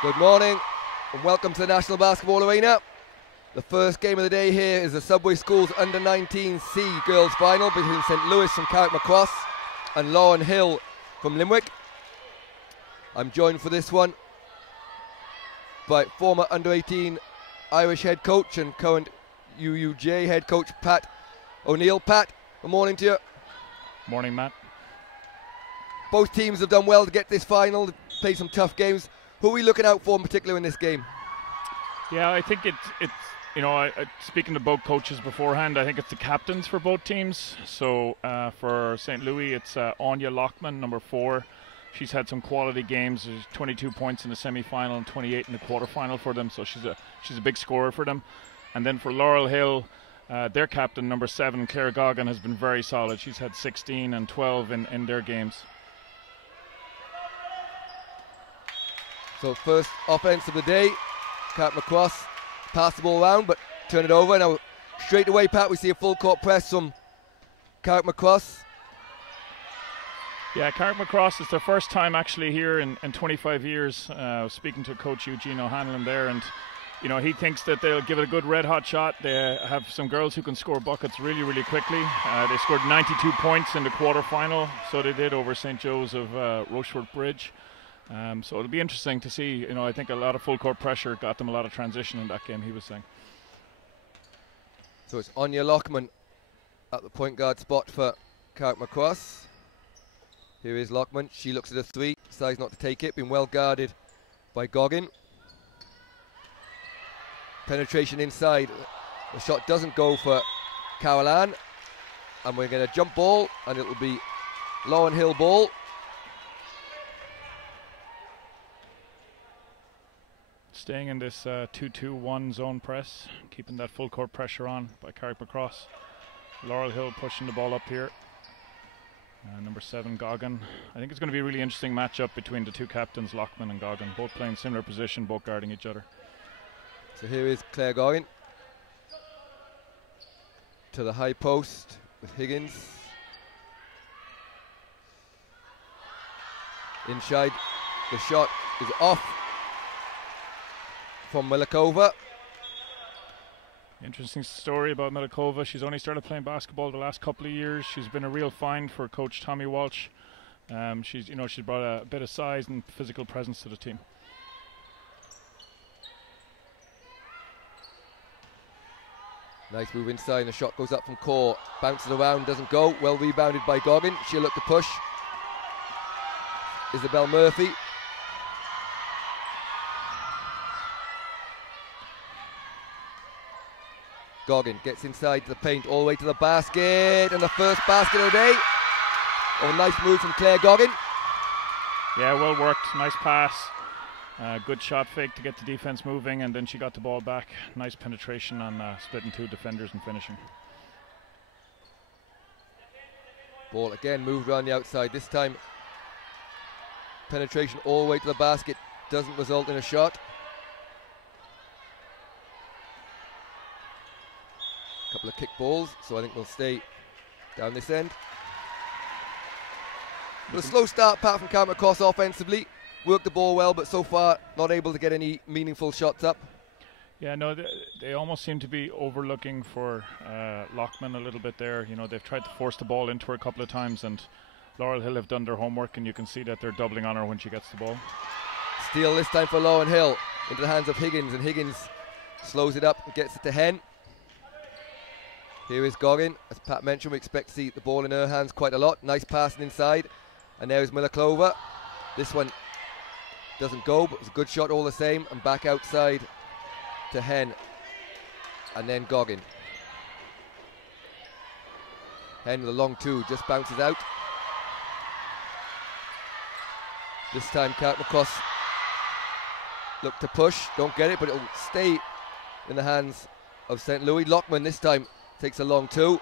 Good morning and welcome to the National Basketball Arena. The first game of the day here is the Subway Schools U19C girls final between St. Louis from Carrickmacross and Laurel Hill from Limerick. I'm joined for this one by former under-18 Irish head coach and current UUJ head coach Pat O'Neill. Pat, good morning to you. Morning, Matt. Both teams have done well to get this final, they've played some tough games. Who are we looking out for in particular in this game? Yeah, I think it's you know, speaking to both coaches beforehand, I think it's the captains for both teams. So for St. Louis, it's Anya Lockman, number 4. She's had some quality games. There's 22 points in the semi-final and 28 in the quarterfinal for them. So she's a big scorer for them. And then for Laurel Hill, their captain, number 7, Claire Goggin, has been very solid. She's had 16 and 12 in their games. So first offense of the day, Carrickmacross pass the ball around but turn it over. Now straight away, Pat, we see a full court press from Carrickmacross. Yeah, Carrickmacross is their first time actually here in 25 years. Speaking to Coach Eugene O'Hanlon there, and you know, he thinks that they'll give it a good red hot shot. They have some girls who can score buckets really, really quickly. They scored 92 points in the quarterfinal, so they did over St. Joe's of Rochefort Bridge. So it'll be interesting to see. You know, I think a lot of full court pressure got them a lot of transition in that game, he was saying. So it's Anya Lockman at the point guard spot for Carrickmacross. Here is Lockman. She looks at a 3, decides not to take it, been well guarded by Goggin. Penetration inside. The shot doesn't go for Carol Ann. And we're going to jump ball, and it'll be Laurel Hill ball. Staying in this 2-2-1 zone press, keeping that full court pressure on by Carrickmacross. Laurel Hill pushing the ball up here. Number 7, Goggin. I think it's going to be a really interesting matchup between the two captains, Lockman and Goggin, both playing similar position, both guarding each other. So here is Claire Goggin to the high post with Higgins. Inside, the shot is off from Milikova. Interesting story about Milikova. She's only started playing basketball the last couple of years. She's been a real find for Coach Tommy Walsh. She's brought a bit of size and physical presence to the team. Nice move inside, and the shot goes up from core. Bounces around, doesn't go. Well rebounded by Goggin. She'll look to push. Isabel Murphy. Goggin gets inside to the paint, all the way to the basket, and the first basket of the day. Oh, nice move from Claire Goggin. Yeah, well worked, nice pass. Good shot fake to get the defense moving, and then she got the ball back. Nice penetration on splitting 2 defenders and finishing. Ball again moved around the outside. This time, penetration all the way to the basket doesn't result in a shot. Couple of kick balls, so I think we'll stay down this end. But a slow start, Pat, from Carrickmacross offensively. Worked the ball well, but so far not able to get any meaningful shots up. Yeah, no, they almost seem to be overlooking for Lockman a little bit there. You know, they've tried to force the ball into her a couple of times, and Laurel Hill have done their homework, and you can see that they're doubling on her when she gets the ball. Steal this time for Laurel Hill into the hands of Higgins, and Higgins slows it up and gets it to Hen. Here is Goggin. As Pat mentioned, we expect to see the ball in her hands quite a lot. Nice passing inside. And there is Milikova. This one doesn't go, but it was a good shot all the same. And back outside to Hen. And then Goggin. Hen with a long 2, just bounces out. This time Carrickmacross look to push. Don't get it, but it'll stay in the hands of St. Louis. Lockman this time takes a long 2,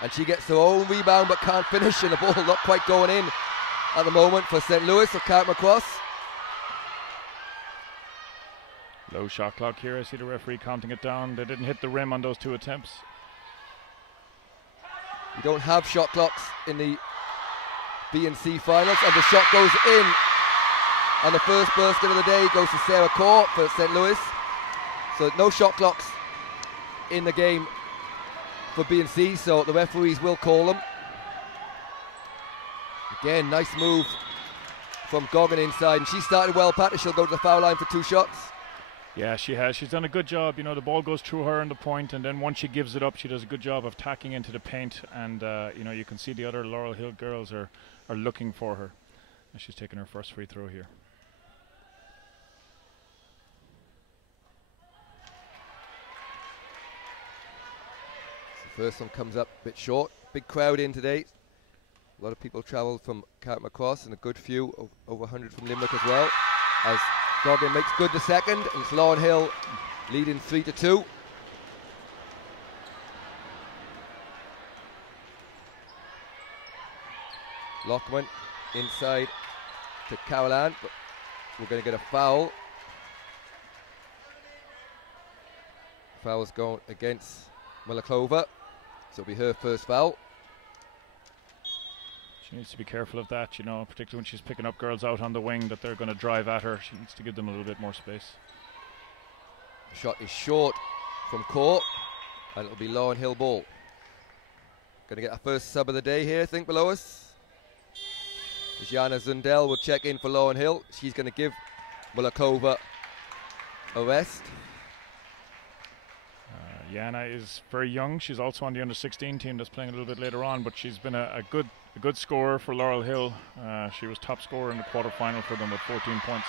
and she gets her own rebound but can't finish, and the ball not quite going in at the moment for St. Louis or Carrickmacross. Low shot clock here. I see the referee counting it down. They didn't hit the rim on those 2 attempts. You don't have shot clocks in the B and C finals, and the shot goes in. And the first basket of the day goes to Sarah Court for St. Louis. So no shot clocks in the game for B&C, so the referees will call them. Again, nice move from Goggin inside, and she started well, Pat. She'll go to the foul line for 2 shots. Yeah, she has. She's done a good job. You know, the ball goes through her on the point, and then once she gives it up, she does a good job of tacking into the paint. And you know, you can see the other Laurel Hill girls are looking for her. And she's taking her first free throw here. So the first one comes up a bit short. Big crowd in today. A lot of people travelled from Carrickmacross, and a good few, over 100 from Limerick as well. As Goggin makes good the second, and it's Laurel Hill leading 3-2. Lockman inside to Caroline, but we're going to get a foul. Foul's going against Mulakova, so it'll be her first foul. She needs to be careful of that, you know, particularly when she's picking up girls out on the wing that they're going to drive at her. She needs to give them a little bit more space. The shot is short from Court, and it'll be Laurel Hill ball. Going to get our first sub of the day here, I think, below us. Jana Zundel will check in for Laurel Hill. She's going to give Mulakova a rest. Jana is very young. She's also on the under-16 team that's playing a little bit later on, but she's been a good scorer for Laurel Hill. She was top scorer in the quarter-final for them with 14 points.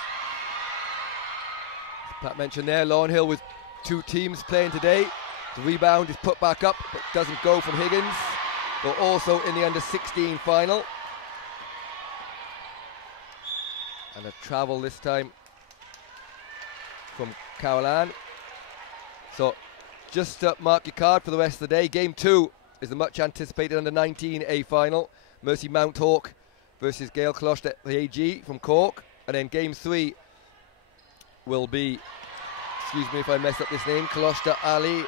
As Pat mentioned there, Laurel Hill with 2 teams playing today. The rebound is put back up, but doesn't go from Higgins. They're also in the under-16 final. And a travel this time from Caroline. So just mark your card for the rest of the day. Game 2 is the much anticipated under-19A final. Mercy Mounthawk versus Gail Kloster, the AG from Cork. And then game 3 will be, excuse me if I mess up this name, Kloster Ali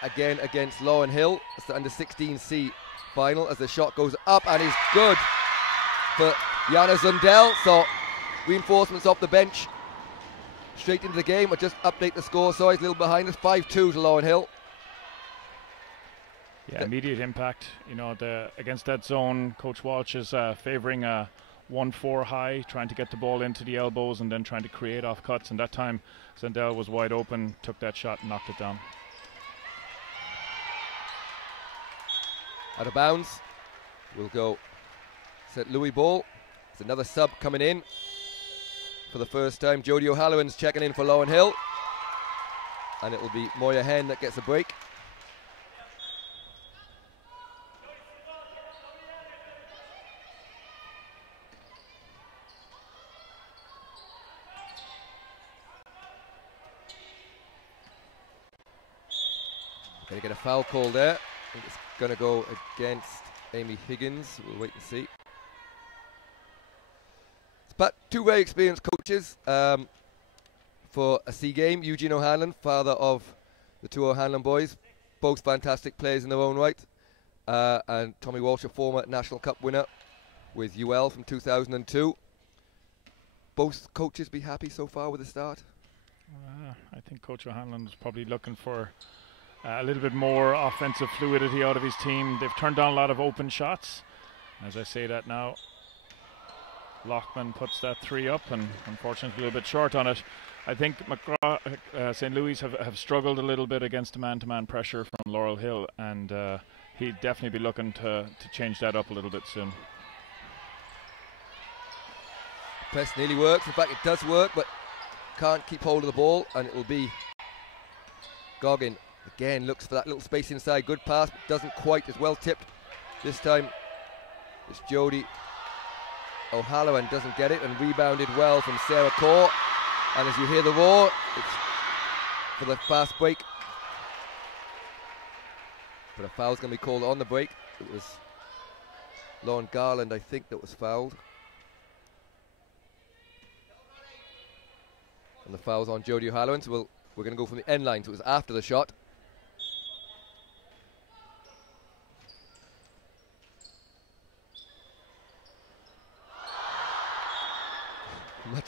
again against Laurel Hill. It's the under-16C final as the shot goes up and is good for Jana Zundel. So reinforcements off the bench straight into the game. We'll just update the score. So he's a little behind us, 5-2 to Laurel Hill. Yeah, immediate impact. You know, against that zone, Coach Walsh is favouring a 1-4 high, trying to get the ball into the elbows and then trying to create off cuts. And that time, Zundel was wide open, took that shot and knocked it down. Out of bounds will go St. Louis ball. There's another sub coming in for the first time. Jodie O'Halloran's checking in for Laurel Hill, and it will be Moya Henn that gets a break. Going to get a foul call there. I think it's going to go against Amy Higgins. We'll wait and see. But 2 very experienced coaches for a C game. Eugene O'Hanlon, father of the 2 O'Hanlon boys, both fantastic players in their own right. And Tommy Walsh, a former National Cup winner with UL from 2002. Both coaches be happy so far with the start? I think Coach O'Hanlon was probably looking for a little bit more offensive fluidity out of his team. They've turned down a lot of open shots. As I say that now, Lockman puts that 3 up and unfortunately a little bit short on it. I think St. Louis have struggled a little bit against the man-to-man pressure from Laurel Hill, and he'd definitely be looking to change that up a little bit soon. Press nearly works. In fact, it does work, but can't keep hold of the ball, and it will be Goggin. Again, looks for that little space inside. Good pass, but doesn't quite as well tipped. This time, it's Jodie O'Halloran doesn't get it, and rebounded well from Sarah Court. And as you hear the roar, it's for the fast break. But a foul's going to be called on the break. It was Lauren Garland, I think, that was fouled. And the foul's on Jodie O'Halloran, so we're going to go from the end line, so it was after the shot.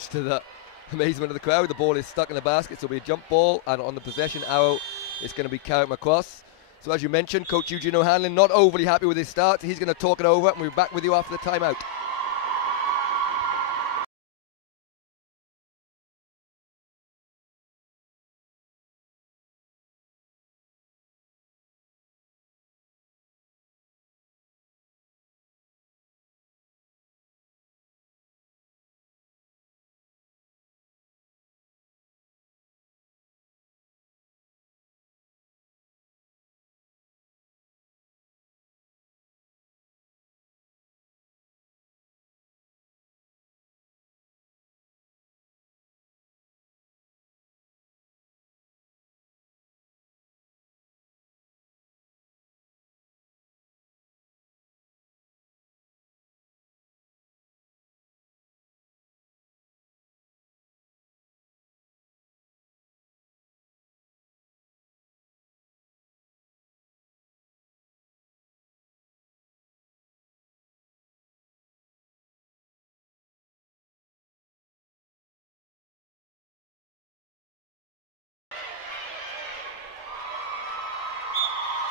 much to the amazement of the crowd. The ball is stuck in the basket, so it'll be a jump ball, and on the possession arrow, it's going to be Carrickmacross. So as you mentioned, Coach Eugene O'Hanlon not overly happy with his start. He's going to talk it over, and we'll be back with you after the timeout.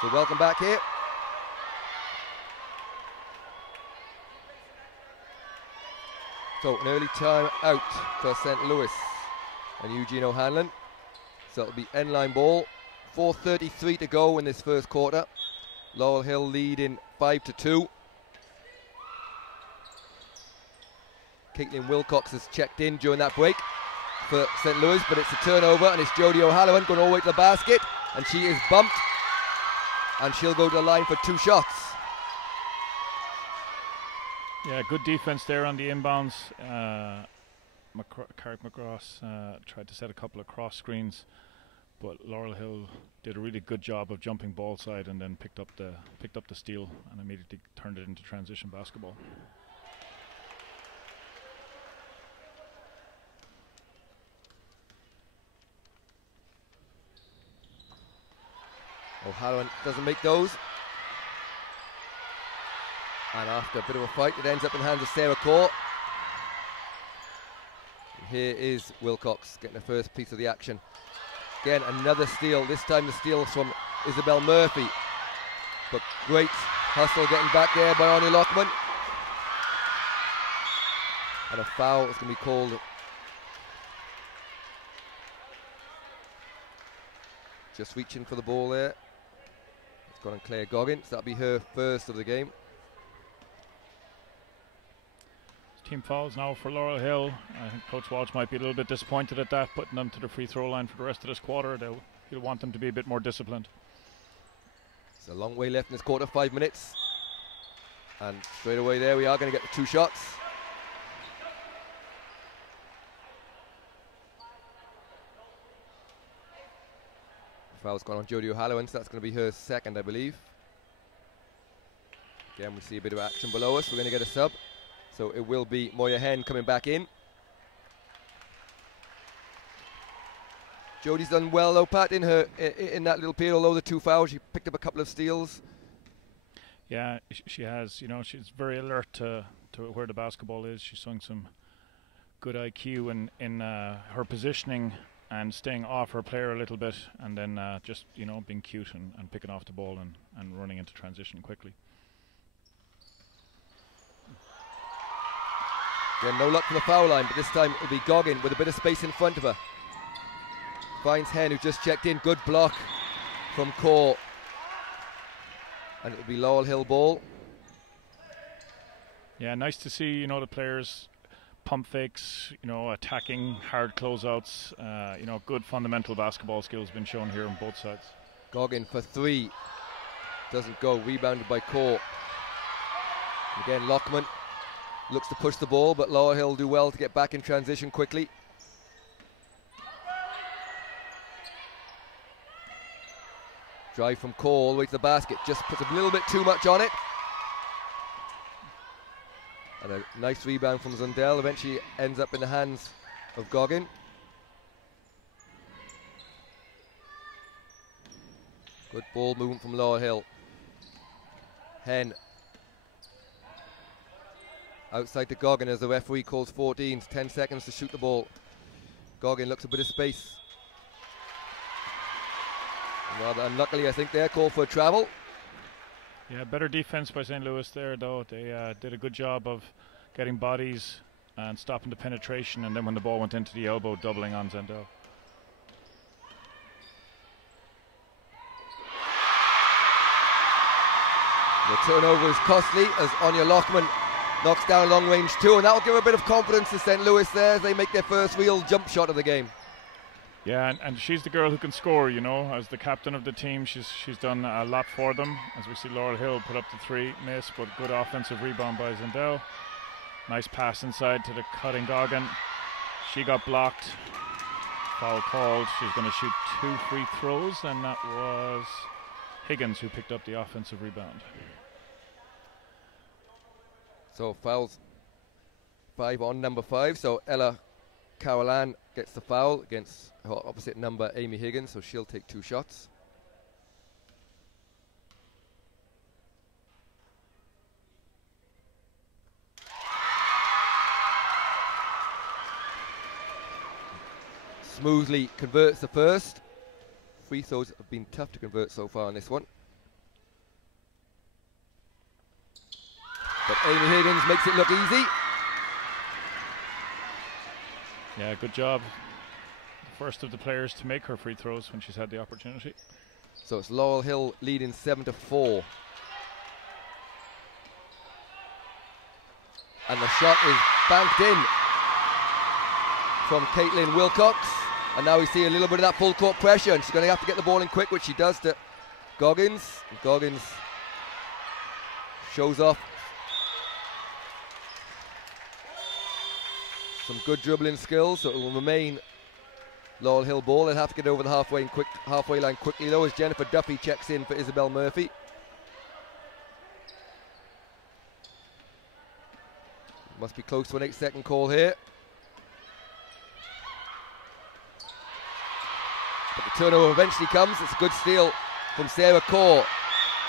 So welcome back here. So an early time out for St. Louis and Eugene O'Hanlon. So it'll be end line ball. 4:33 to go in this first quarter. Laurel Hill leading 5-2. Caitlin Wilcox has checked in during that break for St. Louis, but it's a turnover, and it's Jodie O'Halloran going all the way to the basket, and she is bumped, and she'll go to the line for 2 shots. Yeah, good defense there on the inbounds. Carrickmacross tried to set a couple of cross screens, but Laurel Hill did a really good job of jumping ball side and then picked up the steal and immediately turned it into transition basketball. O'Halloran doesn't make those. And after a bit of a fight, it ends up in the hands of Sarah Corr. Here is Wilcox getting the first piece of the action. Again, another steal. This time the steal from Isabel Murphy. But great hustle getting back there by Anya Lockman. And a foul is going to be called. Just reaching for the ball there. It's gone on Claire Goggins. That'll be her first of the game. Team fouls now for Laurel Hill. I think Coach Walsh might be a little bit disappointed at that, putting them to the free throw line for the rest of this quarter. He'll want them to be a bit more disciplined. It's a long way left in this quarter, 5 minutes. And straight away there we are going to get the 2 shots. Foul's gone on Jodie O'Halloran, so that's going to be her second, I believe. Again, we see a bit of action below us. We're going to get a sub. So it will be Moya Henn coming back in. Jodie's done well though, Pat, in that little period. Although the 2 fouls, she picked up a couple of steals. Yeah, she has. You know, she's very alert to where the basketball is. She's showing some good IQ in her positioning and staying off her player a little bit, and then just, you know, being cute and picking off the ball and running into transition quickly. Again, no luck from the foul line, but this time it'll be Goggin with a bit of space in front of her. Finds Henn, who just checked in. Good block from Corr. And it'll be Laurel Hill ball. Yeah, nice to see, you know, the players pump fakes, you know, attacking, hard closeouts. You know, good fundamental basketball skills been shown here on both sides. Goggin for 3. Doesn't go. Rebounded by Corr. Again, Lockman looks to push the ball, but Laurel Hill do well to get back in transition quickly. Drive from Corr all the way to the basket. Just puts a little bit too much on it. And a nice rebound from Zundel. Eventually ends up in the hands of Goggin. Good ball movement from Laurel Hill. Henn. Outside to Goggin as the referee calls 14, 10 seconds to shoot the ball. Goggin looks a bit of space. Rather unluckily, I think they're called for a travel. Yeah, better defense by St. Louis there, though. They did a good job of getting bodies and stopping the penetration, and then when the ball went into the elbow, doubling on Zendel. The turnover is costly as Anya Lockman knocks down long range 2, and that will give a bit of confidence to St. Louis there as they make their first real jump shot of the game. Yeah, and she's the girl who can score, you know, as the captain of the team. She's done a lot for them. As we see Laurel Hill put up the 3, miss, but good offensive rebound by Zendel. Nice pass inside to the cutting Goggin. She got blocked. Foul called. She's going to shoot 2 free throws, and that was Higgins who picked up the offensive rebound. So fouls 5 on number 5. So Ella Carolan gets the foul against her opposite number, Amy Higgins, so she'll take 2 shots. Smoothly converts the first. Free throws have been tough to convert so far on this one. But Amy Higgins makes it look easy. Yeah, good job. The first of the players to make her free throws when she's had the opportunity. So it's Laurel Hill leading 7-4. And the shot is banked in from Caitlin Wilcox. And now we see a little bit of that full court pressure, and she's going to have to get the ball in quick, which she does to Goggins. And Goggins shows off some good dribbling skills, so it will remain Laurel Hill ball. They'll have to get over the halfway line quickly though, as Jennifer Duffy checks in for Isabel Murphy. Must be close to an 8-second call here. But the turnover eventually comes. It's a good steal from Sarah Kaur.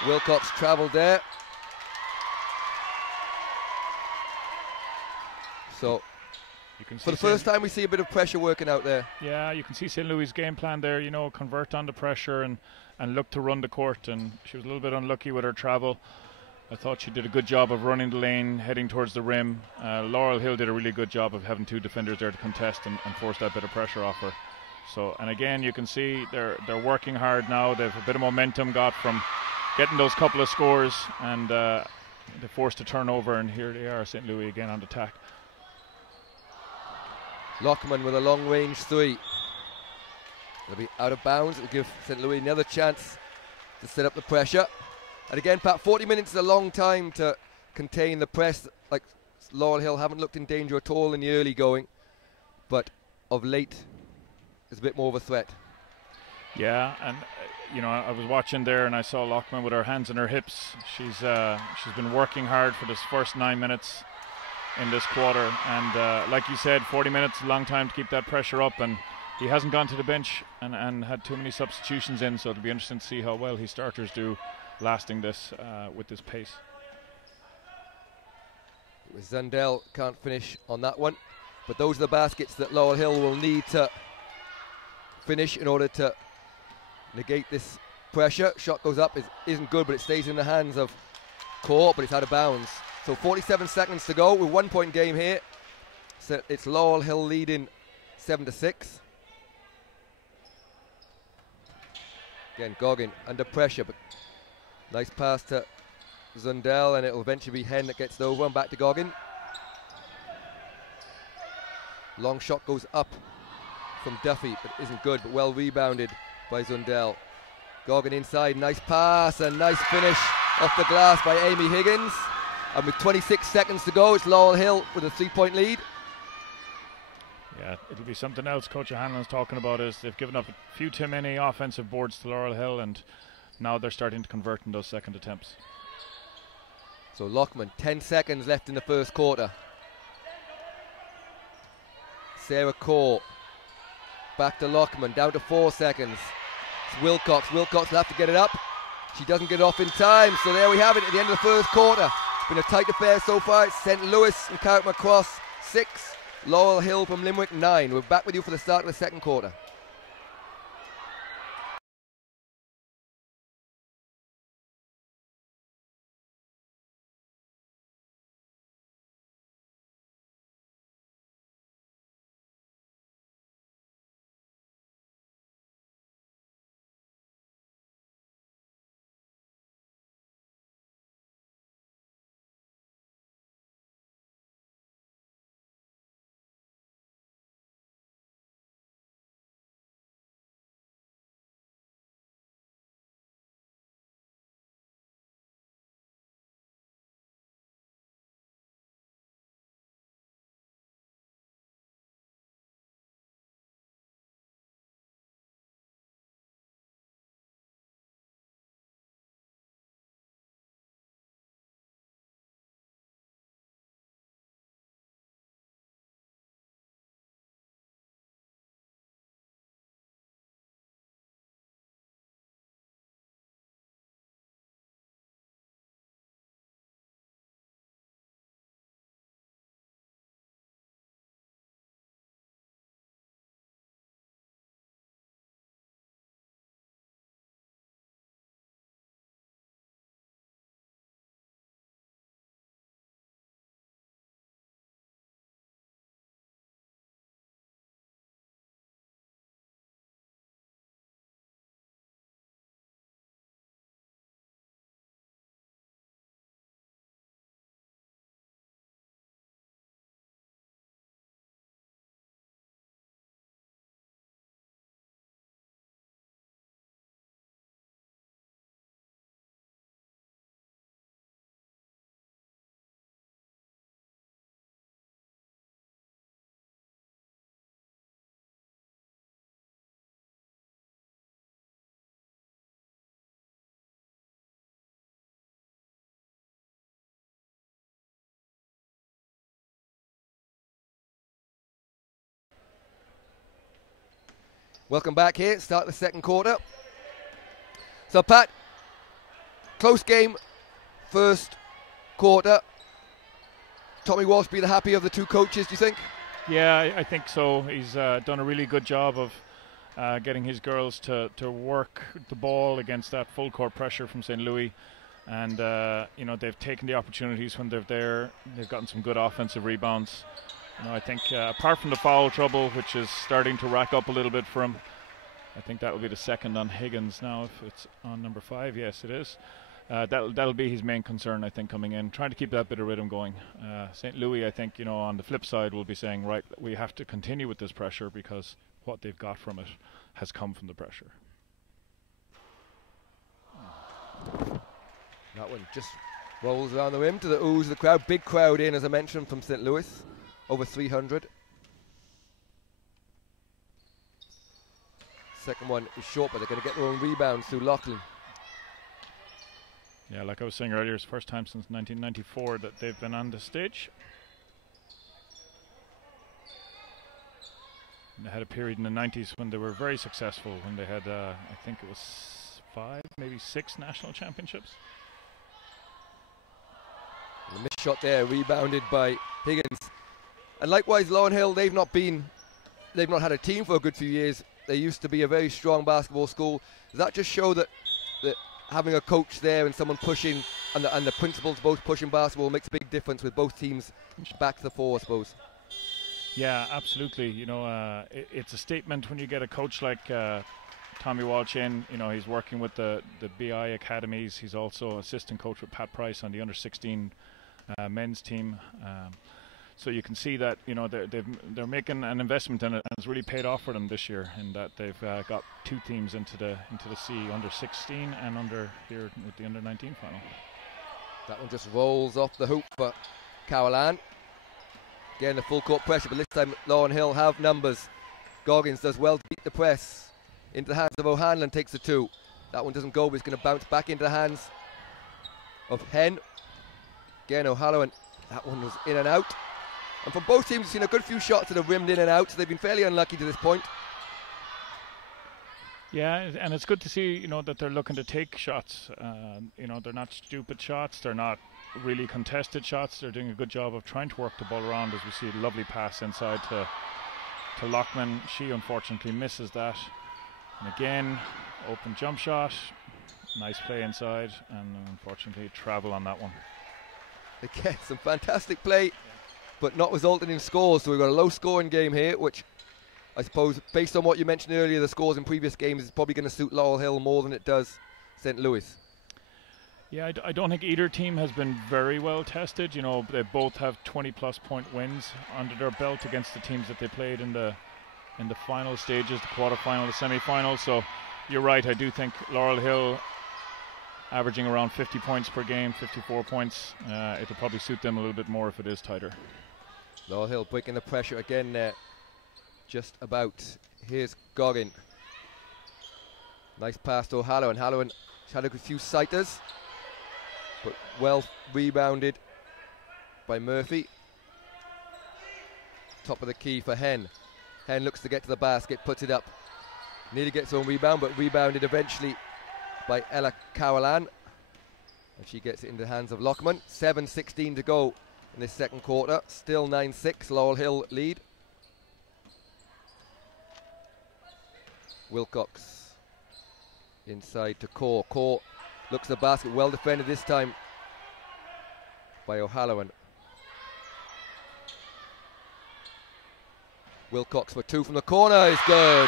Wilcox travelled there. So you can see for the first time we see a bit of pressure working out there. Yeah, you can see St. Louis' game plan there, you know, convert under pressure and look to run the court, and she was a little bit unlucky with her travel. I thought she did a good job of running the lane, heading towards the rim. Laurel Hill did a really good job of having 2 defenders there to contest and force that bit of pressure off her. So, and again, you can see they're working hard now. They've a bit of momentum got from getting those couple of scores, and they forced a turnover, and here they are, St. Louis again on attack. Lockman with a long range 3. It'll be out of bounds. It'll give St. Louis another chance to set up the pressure. And again, Pat, 40 minutes is a long time to contain the press. Like Laurel Hill haven't looked in danger at all in the early going, but of late it's a bit more of a threat. Yeah, and you know, I was watching there and I saw Lockman with her hands on her hips. She's been working hard for this first 9 minutes in this quarter, and like you said, 40 minutes is a long time to keep that pressure up, and he hasn't gone to the bench and had too many substitutions in, so it'll be interesting to see how well his starters do lasting this with this pace. Zundel can't finish on that one, but those are the baskets that Laurel Hill will need to finish in order to negate this pressure. Shot goes up, isn't good, but it stays in the hands of Kaur, but it's out of bounds. So 47 seconds to go with 1 point game here. So it's Laurel Hill leading 7-6. Again, Goggin under pressure, but nice pass to Zundel, and it'll eventually be Hen that gets it over, and back to Goggin. Long shot goes up from Duffy, but isn't good, but well rebounded by Zundel. Goggin inside, nice pass and nice finish off the glass by Amy Higgins. And with 26 seconds to go, it's Laurel Hill with a 3-point lead. Yeah, it'll be something else Coach O'Hanlon's talking about, is they've given up a few too many offensive boards to Laurel Hill, and now they're starting to convert in those second attempts. So Lockman, 10 seconds left in the first quarter. Sarah Kaur, back to Lockman, down to 4 seconds. It's Wilcox. Wilcox will have to get it up. She doesn't get it off in time, so there we have it at the end of the first quarter. It's been a tight affair so far. It's St. Louis and Carrickmacross 6, Laurel Hill from Limerick 9. We're back with you for the start of the second quarter. Welcome back here. Start the second quarter. So, Pat, close game, first quarter. Tommy Walsh be the happy of the two coaches, do you think? Yeah, I think so. He's done a really good job of getting his girls to work the ball against that full court pressure from St. Louis. And, they've taken the opportunities when they're there. They've gotten some good offensive rebounds. I think apart from the foul trouble, which is starting to rack up a little bit for him, I think that will be the second on Higgins now. If it's on number 5, yes, it is. That'll be his main concern, I think, coming in, trying to keep that bit of rhythm going. St. Louis, I think, on the flip side, will be saying, right, we have to continue with this pressure because what they've got from it has come from the pressure. That one just rolls around the rim to the ooze of the crowd. Big crowd in, as I mentioned, from St. Louis. Over 300. Second one is short, but they're going to get their own rebounds through Lachlan. Yeah, like I was saying earlier, it's the first time since 1994 that they've been on the stage. And they had a period in the 90s when they were very successful, when they had, I think it was 5, maybe 6 national championships. And the missed shot there, rebounded by Higgins. And likewise, Laurel Hill, they've not had a team for a good few years. They used to be a very strong basketball school. Does that just show that having a coach there and someone pushing, and the principals both pushing basketball makes a big difference with both teams back to the fore, I suppose? Yeah, absolutely. It's a statement when you get a coach like Tommy Walsh in. He's working with the BI academies. He's also assistant coach with Pat Price on the under-16 men's team. So you can see that they're making an investment in it, and it's really paid off for them this year. In that they've got 2 teams into the C, under-16 and under here with the under-19 final. That one just rolls off the hoop for Caroline. Again, the full court pressure, but this time Laurel Hill have numbers. Goggins does well to beat the press into the hands of O'Hanlon, takes the 2. That one doesn't go, but it's going to bounce back into the hands of Hen. Again, O'Halloran, that one was in and out. And from both teams, we've seen a good few shots that have rimmed in and out, so they've been fairly unlucky to this point. Yeah, and it's good to see, that they're looking to take shots. They're not stupid shots. They're not really contested shots. They're doing a good job of trying to work the ball around, as we see a lovely pass inside to Lockman. She unfortunately misses that. And again, open jump shot. Nice play inside, and unfortunately travel on that one. Again, some fantastic play, but not resulting in scores. So we've got a low scoring game here, which I suppose, based on what you mentioned earlier, the scores in previous games, is probably going to suit Laurel Hill more than it does St. Louis. Yeah, I don't think either team has been very well tested. They both have 20-plus point wins under their belt against the teams that they played in the final stages, the quarterfinal, the semi-final. So you're right, I do think Laurel Hill averaging around 50 points per game, 54 points. It'll probably suit them a little bit more if it is tighter. Laurel Hill breaking the pressure again there. Just about. Here's Goggin. Nice pass to O'Halloran. Halloran had a few sighters, but well rebounded by Murphy. Top of the key for Hen. Hen looks to get to the basket, puts it up. Nearly gets her own rebound, but rebounded eventually by Ella Carolan. And she gets it into the hands of Lockman. 7:16 to go in this second quarter. Still 9-6, Laurel Hill lead. Wilcox inside to Core. Core looks at the basket, well defended this time by O'Halloran. Wilcox for two from the corner is good.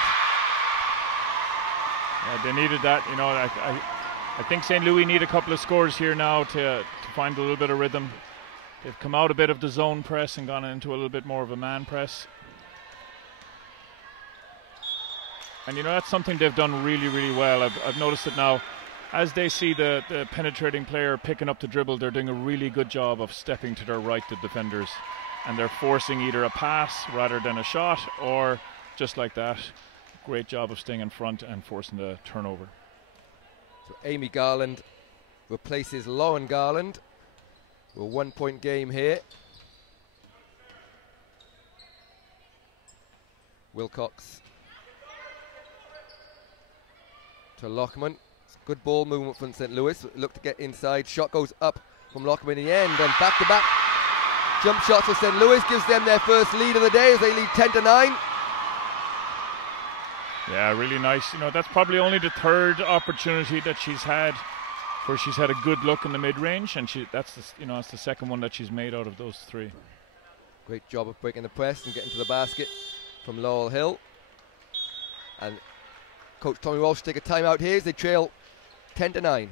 Yeah, they needed that. I think St. Louis need a couple of scores here now to find a little bit of rhythm. They've come out a bit of the zone press and gone into a little bit more of a man press. And that's something they've done really, really well. I've noticed it now. As they see the penetrating player picking up the dribble, they're doing a really good job of stepping to their right, the defenders. And they're forcing either a pass rather than a shot, or just like that. Great job of staying in front and forcing the turnover. So Amy Garland replaces Lauren Garland. A 1 point game here. Wilcox to Lockman. Good ball movement from St. Louis. Look to get inside. Shot goes up from Lockman in the end, and back-to-back jump shots for St. Louis gives them their first lead of the day as they lead 10-9. Yeah, really nice. That's probably only the third opportunity that she's had where she's had a good look in the mid-range, and that's the second one that she's made out of those three. Great job of breaking the press and getting to the basket from Laurel Hill. And Coach Tommy Walsh take a timeout here as they trail 10-9.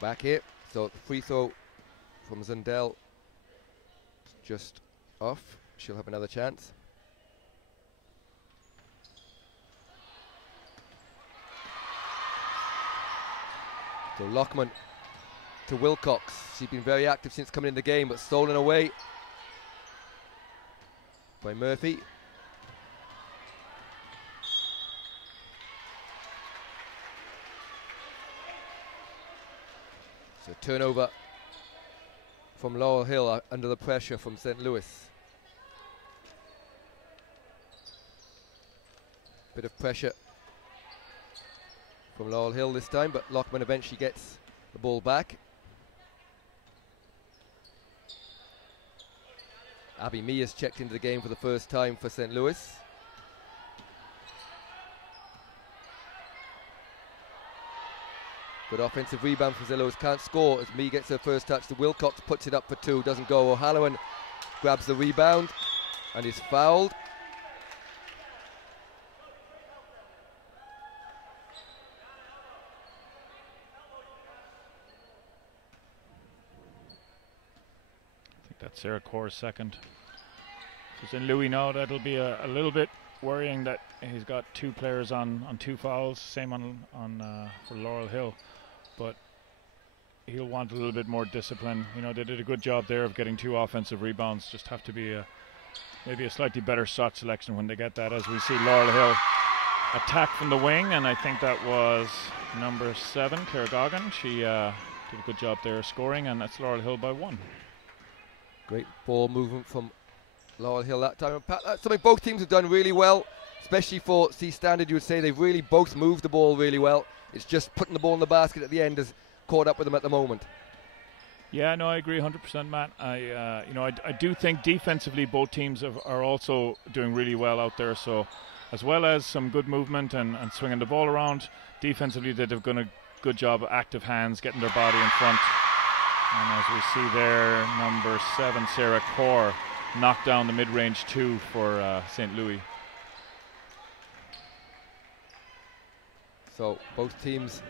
Back here, so the free throw from Zundel just off. She'll have another chance. So Lockman to Wilcox. She's been very active since coming in the game, but stolen away by Murphy. So turnover from Laurel Hill under the pressure from St. Louis. Bit of pressure from Laurel Hill this time, but Lockman eventually gets the ball back. Abby Mee has checked into the game for the first time for St. Louis. Good offensive rebound from St. Louis, can't score as Mee gets her first touch to Wilcox, puts it up for two, doesn't go. O'Halloran grabs the rebound and is fouled. I think that's Sarah Core's second. So St. Louis now, that'll be a little bit worrying that he's got two players on two fouls, same on for Laurel Hill, but he'll want a little bit more discipline. You know, they did a good job there of getting two offensive rebounds. Just have to be maybe a slightly better shot selection when they get that, as we see Laurel Hill attack from the wing, and I think that was number 7, Claire Goggin. She did a good job there scoring, and that's Laurel Hill by 1. Great ball movement from Laurel Hill that time. And Pat, that's something both teams have done really well, especially for C Standard. You would say they've really both moved the ball really well. It's just putting the ball in the basket at the end has caught up with them at the moment. Yeah, no, I agree 100%, Matt. I do think defensively both teams are also doing really well out there. So, as well as some good movement and swinging the ball around, defensively they've done a good job of active hands, getting their body in front. And as we see there, number 7, Sarah Core, knocked down the mid-range 2 for St. Louis. So both teams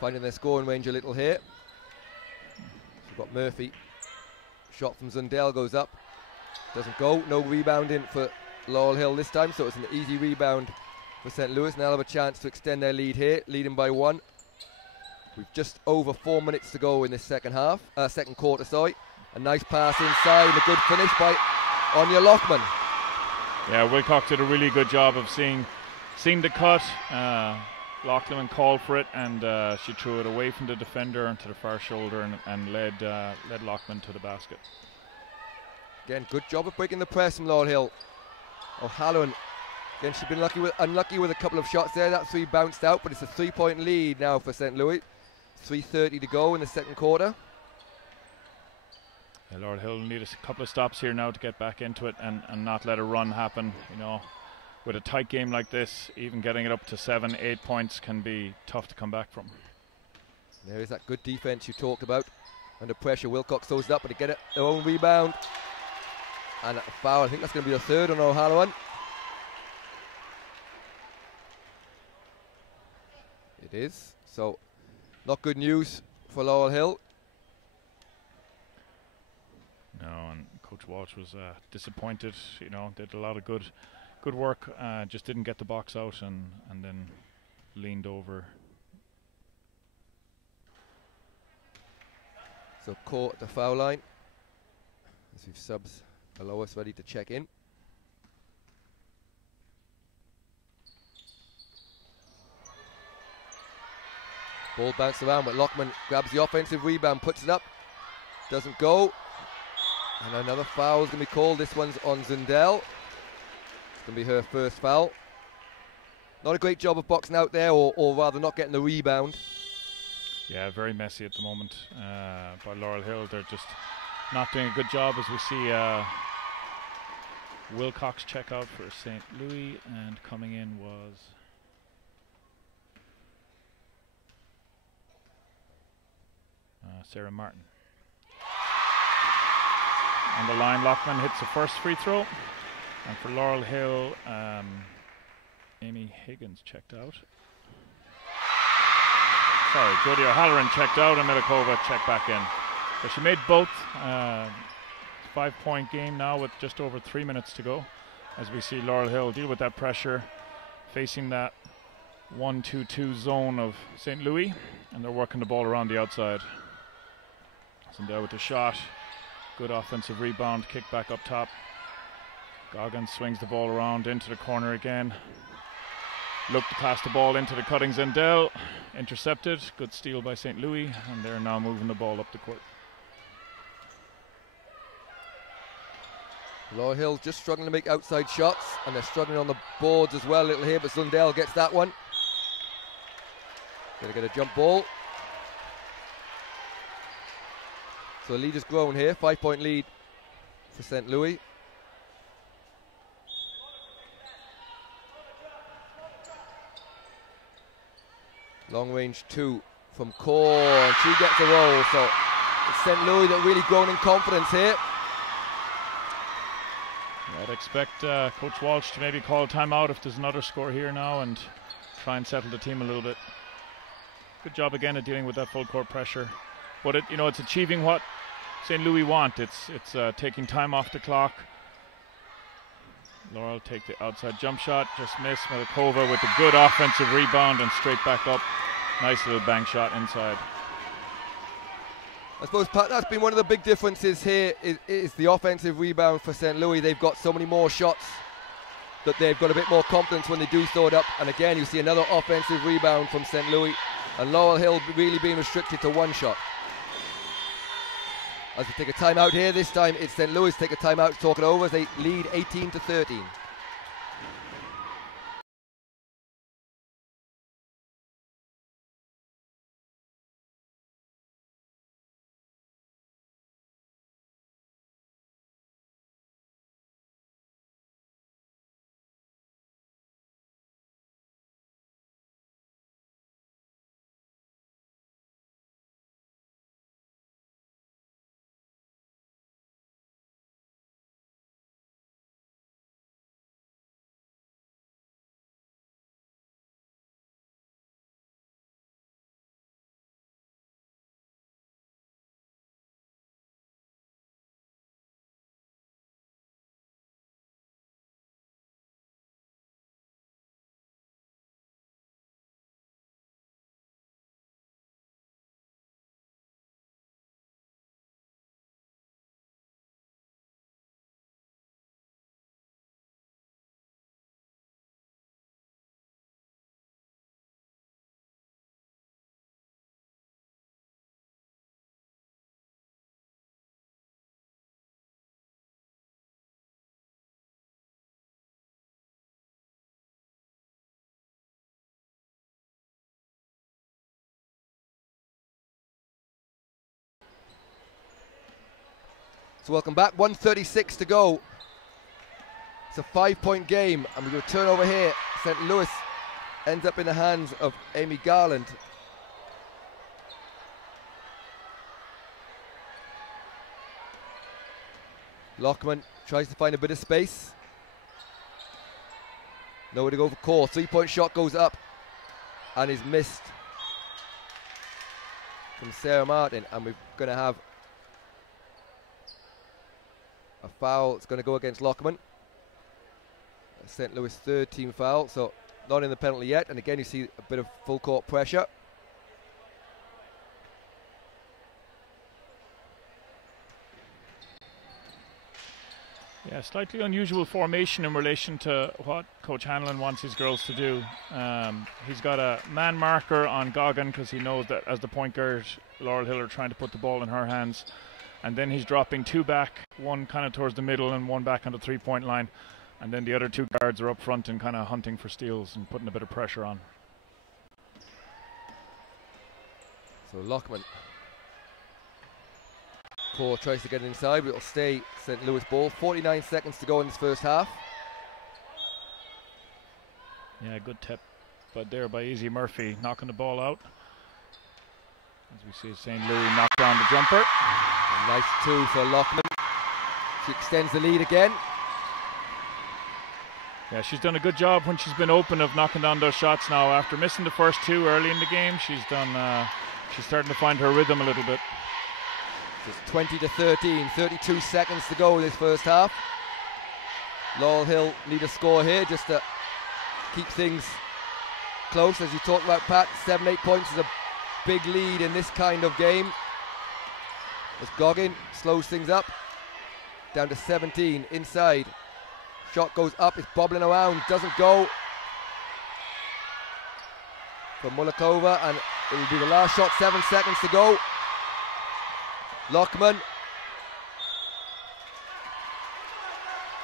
finding their scoring range a little here. So we've got Murphy. Shot from Zundell goes up. Doesn't go. No rebounding for Laurel Hill this time, so it's an easy rebound for St. Louis. Now have a chance to extend their lead here, leading by 1. We've just over 4 minutes to go in this second quarter, sorry. A nice pass inside and a good finish by Anya Lockman. Yeah, Wilcox did a really good job of seeing the cut. Lockman called for it, and she threw it away from the defender onto the far shoulder and led Lockman to the basket. Again, good job of breaking the press from Laurel Hill. O'Halloran, again, she's been unlucky with a couple of shots there. That 3 bounced out, but it's a 3-point lead now for St. Louis. 3:30 to go in the second quarter. Yeah, Laurel Hill will need a couple of stops here now to get back into it and not let a run happen. You know, with a tight game like this, even getting it up to 7-8 points can be tough to come back from. There is that good defense you talked about. Under pressure, Wilcox throws it up, but they get their own rebound. And a foul, I think that's going to be a third on O'Halloran. It is. So, not good news for Laurel Hill. No, and Coach Walsh was disappointed. You know, did a lot of good work. Just didn't get the box out and then leaned over. So caught the foul line. As we've subs below us ready to check in. Ball bounced around, but Lockman grabs the offensive rebound, puts it up, doesn't go. And another foul is going to be called. This one's on Zundell. It's going to be her first foul. Not a great job of boxing out there, or rather not getting the rebound. Yeah, very messy at the moment by Laurel Hill. They're just not doing a good job, as we see Wilcox check out for St. Louis, and coming in was Sarah Martin. On the line, Lockman hits the first free throw. And for Laurel Hill, Amy Higgins checked out. Sorry, Jodie O'Halloran checked out and Milikova checked back in. So she made both. 5-point game now with just over 3 minutes to go, as we see Laurel Hill deal with that pressure, facing that 1-2-2 zone of St. Louis, and they're working the ball around the outside. Sindel with the shot. Good offensive rebound, kick back up top. Goggins swings the ball around into the corner again. Look to pass the ball into the cutting Zendel. Intercepted. Good steal by St. Louis, and they're now moving the ball up the court. Laurel Hill just struggling to make outside shots, and they're struggling on the boards as well a little here, but Zundel gets that one. Gonna get a jump ball. So the lead has grown here, 5-point lead for St. Louis. Long range 2 from Core, and she gets a roll. So it's St. Louis that really grown in confidence here. I'd expect Coach Walsh to maybe call a timeout if there's another score here now and try and settle the team a little bit. Good job again at dealing with that full court pressure. But it's achieving what St. Louis want. It's taking time off the clock. Laurel take the outside jump shot, just missed. Melikova with a good offensive rebound and straight back up. Nice little bank shot inside. I suppose, Pat, that's been one of the big differences here is the offensive rebound for St. Louis. They've got so many more shots that they've got a bit more confidence when they do throw it up. And again, you see another offensive rebound from St. Louis. And Laurel Hill really being restricted to one shot. As we take a timeout here, this time it's St. Louis take a timeout to talk it over as they lead 18-13. So welcome back, 1:36 to go. It's a 5-point game, and we go turnover here. St. Louis ends up in the hands of Amy Garland. Lockman tries to find a bit of space. Nowhere to go for Core. 3-point shot goes up and is missed from Sarah Martin, and we're going to have a foul. It's going to go against Lockman. St. Louis' third team foul, so not in the penalty yet. And again, you see a bit of full court pressure. Yeah, slightly unusual formation in relation to what Coach Hanlon wants his girls to do. He's got a man marker on Goggin because he knows that as the point guard, Laurel Hill are trying to put the ball in her hands. And then he's dropping 2 back, 1 kind of towards the middle and 1 back on the 3-point line. And then the other 2 guards are up front and kind of hunting for steals and putting a bit of pressure on. So Lockman. Core tries to get inside, but it'll stay St. Louis ball. 49 seconds to go in this first half. Yeah, good tip, but there by Easy Murphy, knocking the ball out. As we see St. Louis knock down the jumper. A nice 2 for Lockman. She extends the lead again. Yeah, she's done a good job when she's been open of knocking down those shots now. After missing the first 2 early in the game, she's starting to find her rhythm a little bit. It's 20-13, 32 seconds to go this first half. Laurel Hill need a score here just to keep things close, as you talked about, Pat. 7-8 points is a big lead in this kind of game. As Goggin slows things up, down to 17, inside. Shot goes up, it's bobbling around, doesn't go. For Mulikova, and it will be the last shot, 7 seconds to go. Lockman.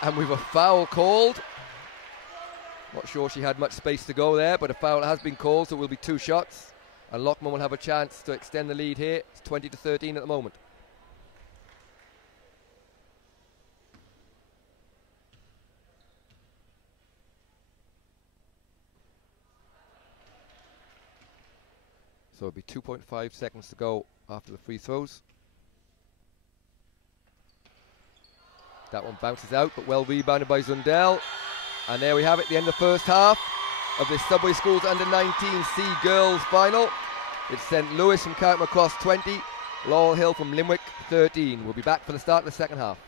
And we've a foul called. Not sure she had much space to go there, but a foul has been called, so it will be 2 shots. And Lockman will have a chance to extend the lead here. It's 20-13 at the moment. So it'll be 2.5 seconds to go after the free throws. That one bounces out, but well rebounded by Zundel. And there we have it, the end of the first half of the Subway Schools Under-19C Girls Final. It's St. Louis from Carrickmacross 20, Laurel Hill from Limerick 13. We'll be back for the start of the second half.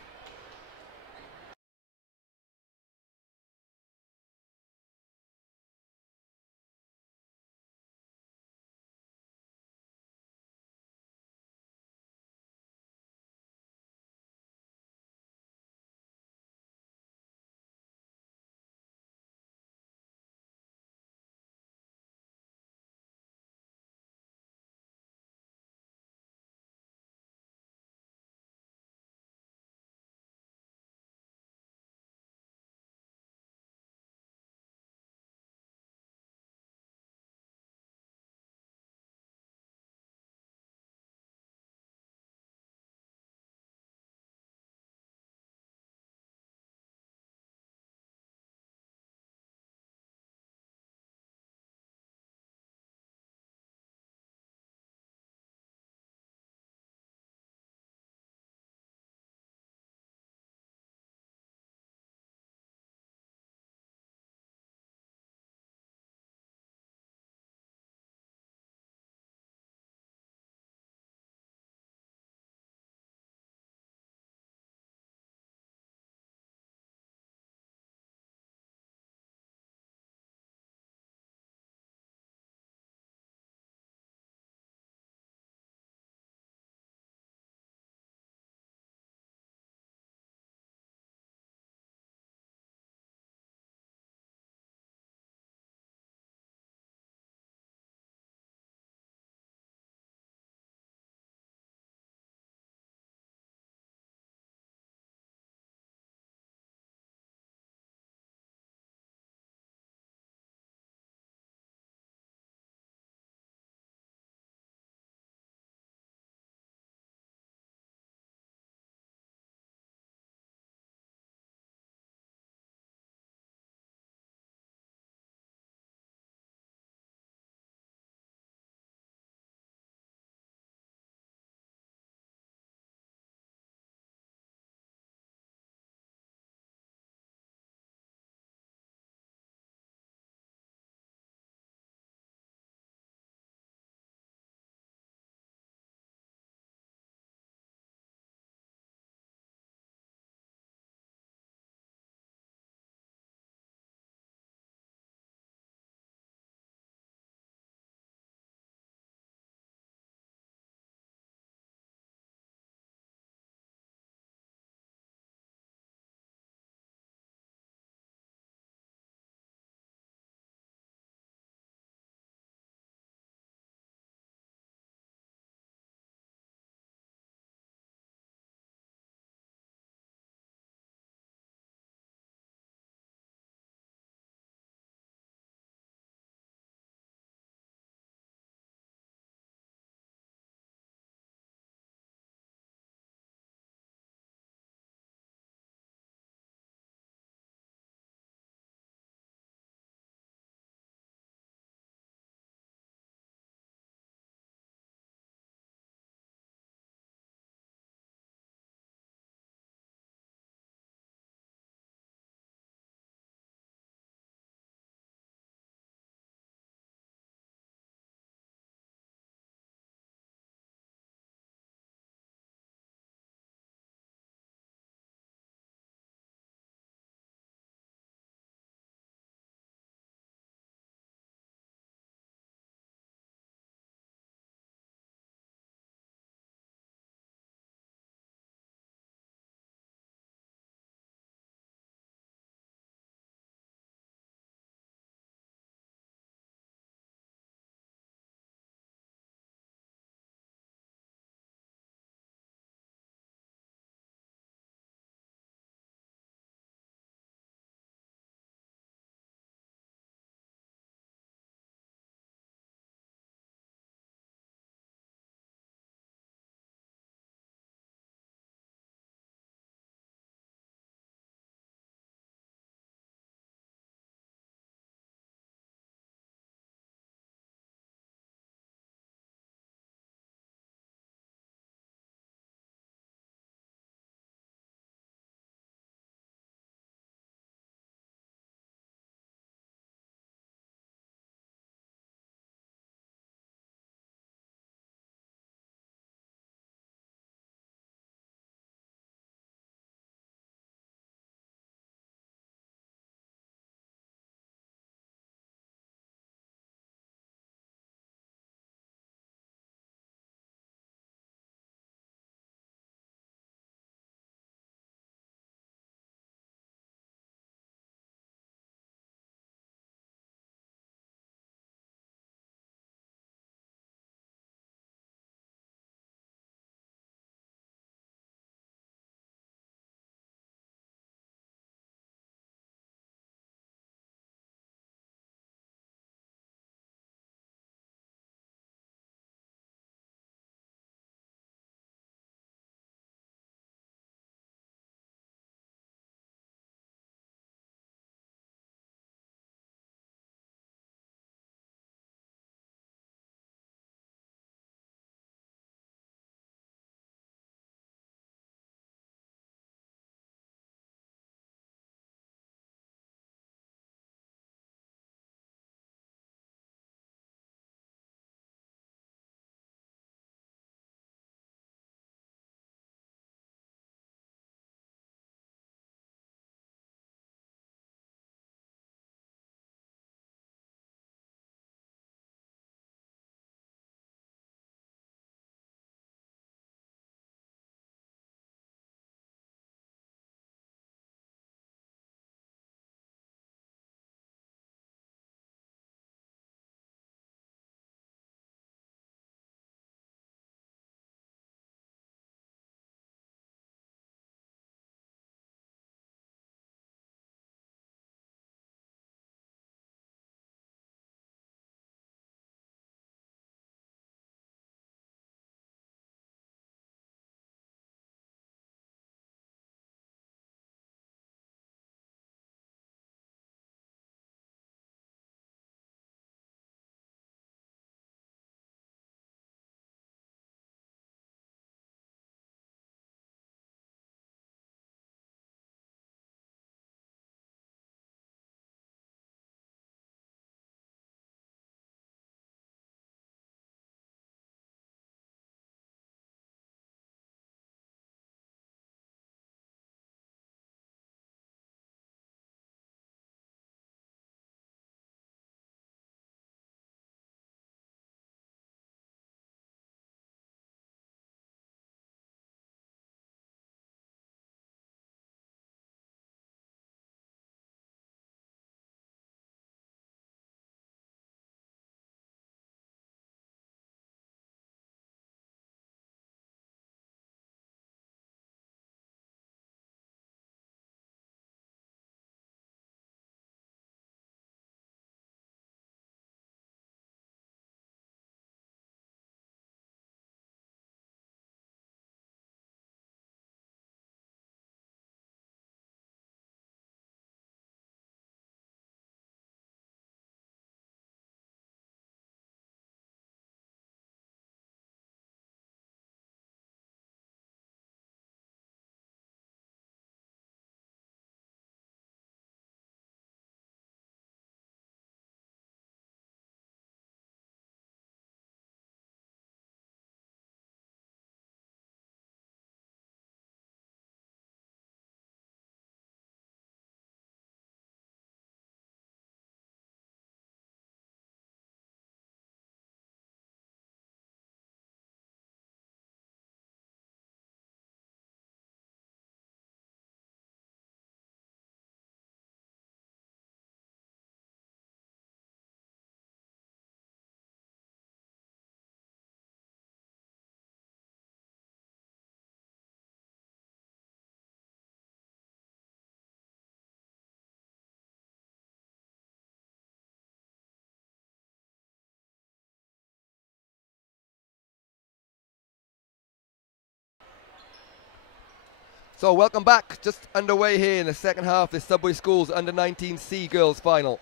So welcome back, just underway here in the second half, the Subway Schools Under-19C girls final.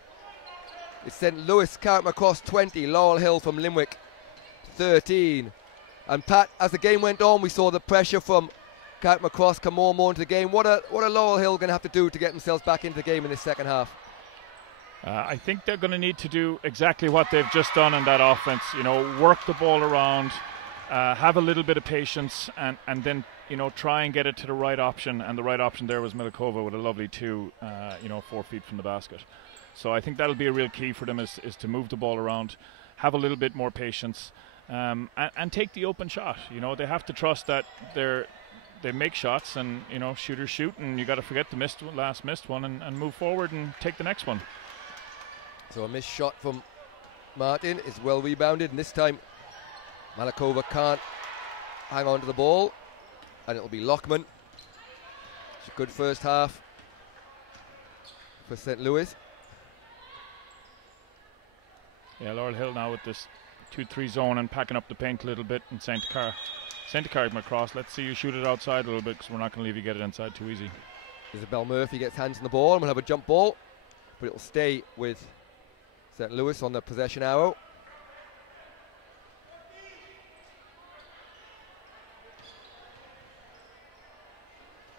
It's St. Louis Carrickmacross 20, Laurel Hill from Limerick 13. And Pat, as the game went on, we saw the pressure from Carrickmacross come more and more into the game. What are Laurel Hill going to have to do to get themselves back into the game in this second half? I think they're going to need to do exactly what they've just done in that offense. You know, work the ball around, have a little bit of patience, and then, you know, try and get it to the right option. And the right option there was Milikova with a lovely 2, 4 feet from the basket. So I think that'll be a real key for them is to move the ball around, have a little bit more patience, and take the open shot. You know, they have to trust that they make shots, and, you know, shooters shoot, and you got to forget the last missed one and move forward and take the next one. So a missed shot from Martin is well rebounded, and this time Malikova can't hang on to the ball, and it'll be Lockman. It's a good first half for St. Louis. Yeah, Laurel Hill now with this 2-3 zone and packing up the paint a little bit, and St. Carrickmacross, let's see you shoot it outside a little bit, because we're not going to leave you get it inside too easy. Isabel Murphy gets hands on the ball, and we'll have a jump ball, but it'll stay with St. Louis on the possession arrow.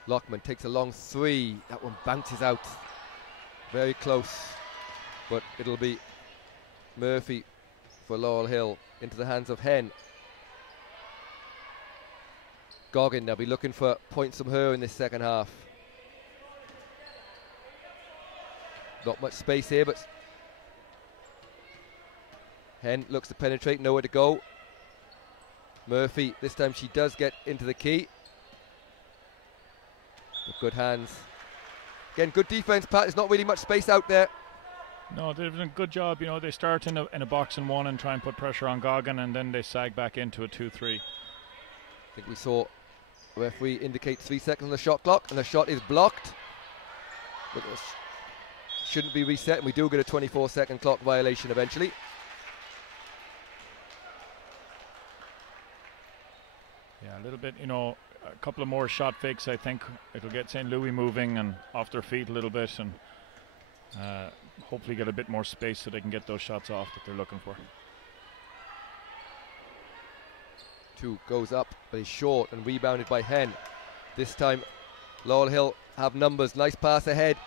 Lockman takes a long 3. That one bounces out. Very close. But it'll be Murphy for Laurel Hill into the hands of Hen. Goggin, they'll be looking for points from her in this second half. Not much space here, but Hen looks to penetrate, nowhere to go. Murphy, this time she does get into the key. With good hands. Again, good defense, Pat. There's not really much space out there. No, they've done a good job. You know, they start in a box and one and try and put pressure on Goggin, and then they sag back into a 2-3. I think we saw referee indicate 3 seconds on the shot clock, and the shot is blocked. But it shouldn't be reset, and we do get a 24-second clock violation eventually. Yeah, a little bit, you know, a couple of more shot fakes. I think it'll get St. Louis moving and off their feet a little bit, and hopefully get a bit more space so they can get those shots off that they're looking for. 2 goes up, but he's short and rebounded by Hen. This time, Laurel Hill have numbers. Nice pass ahead.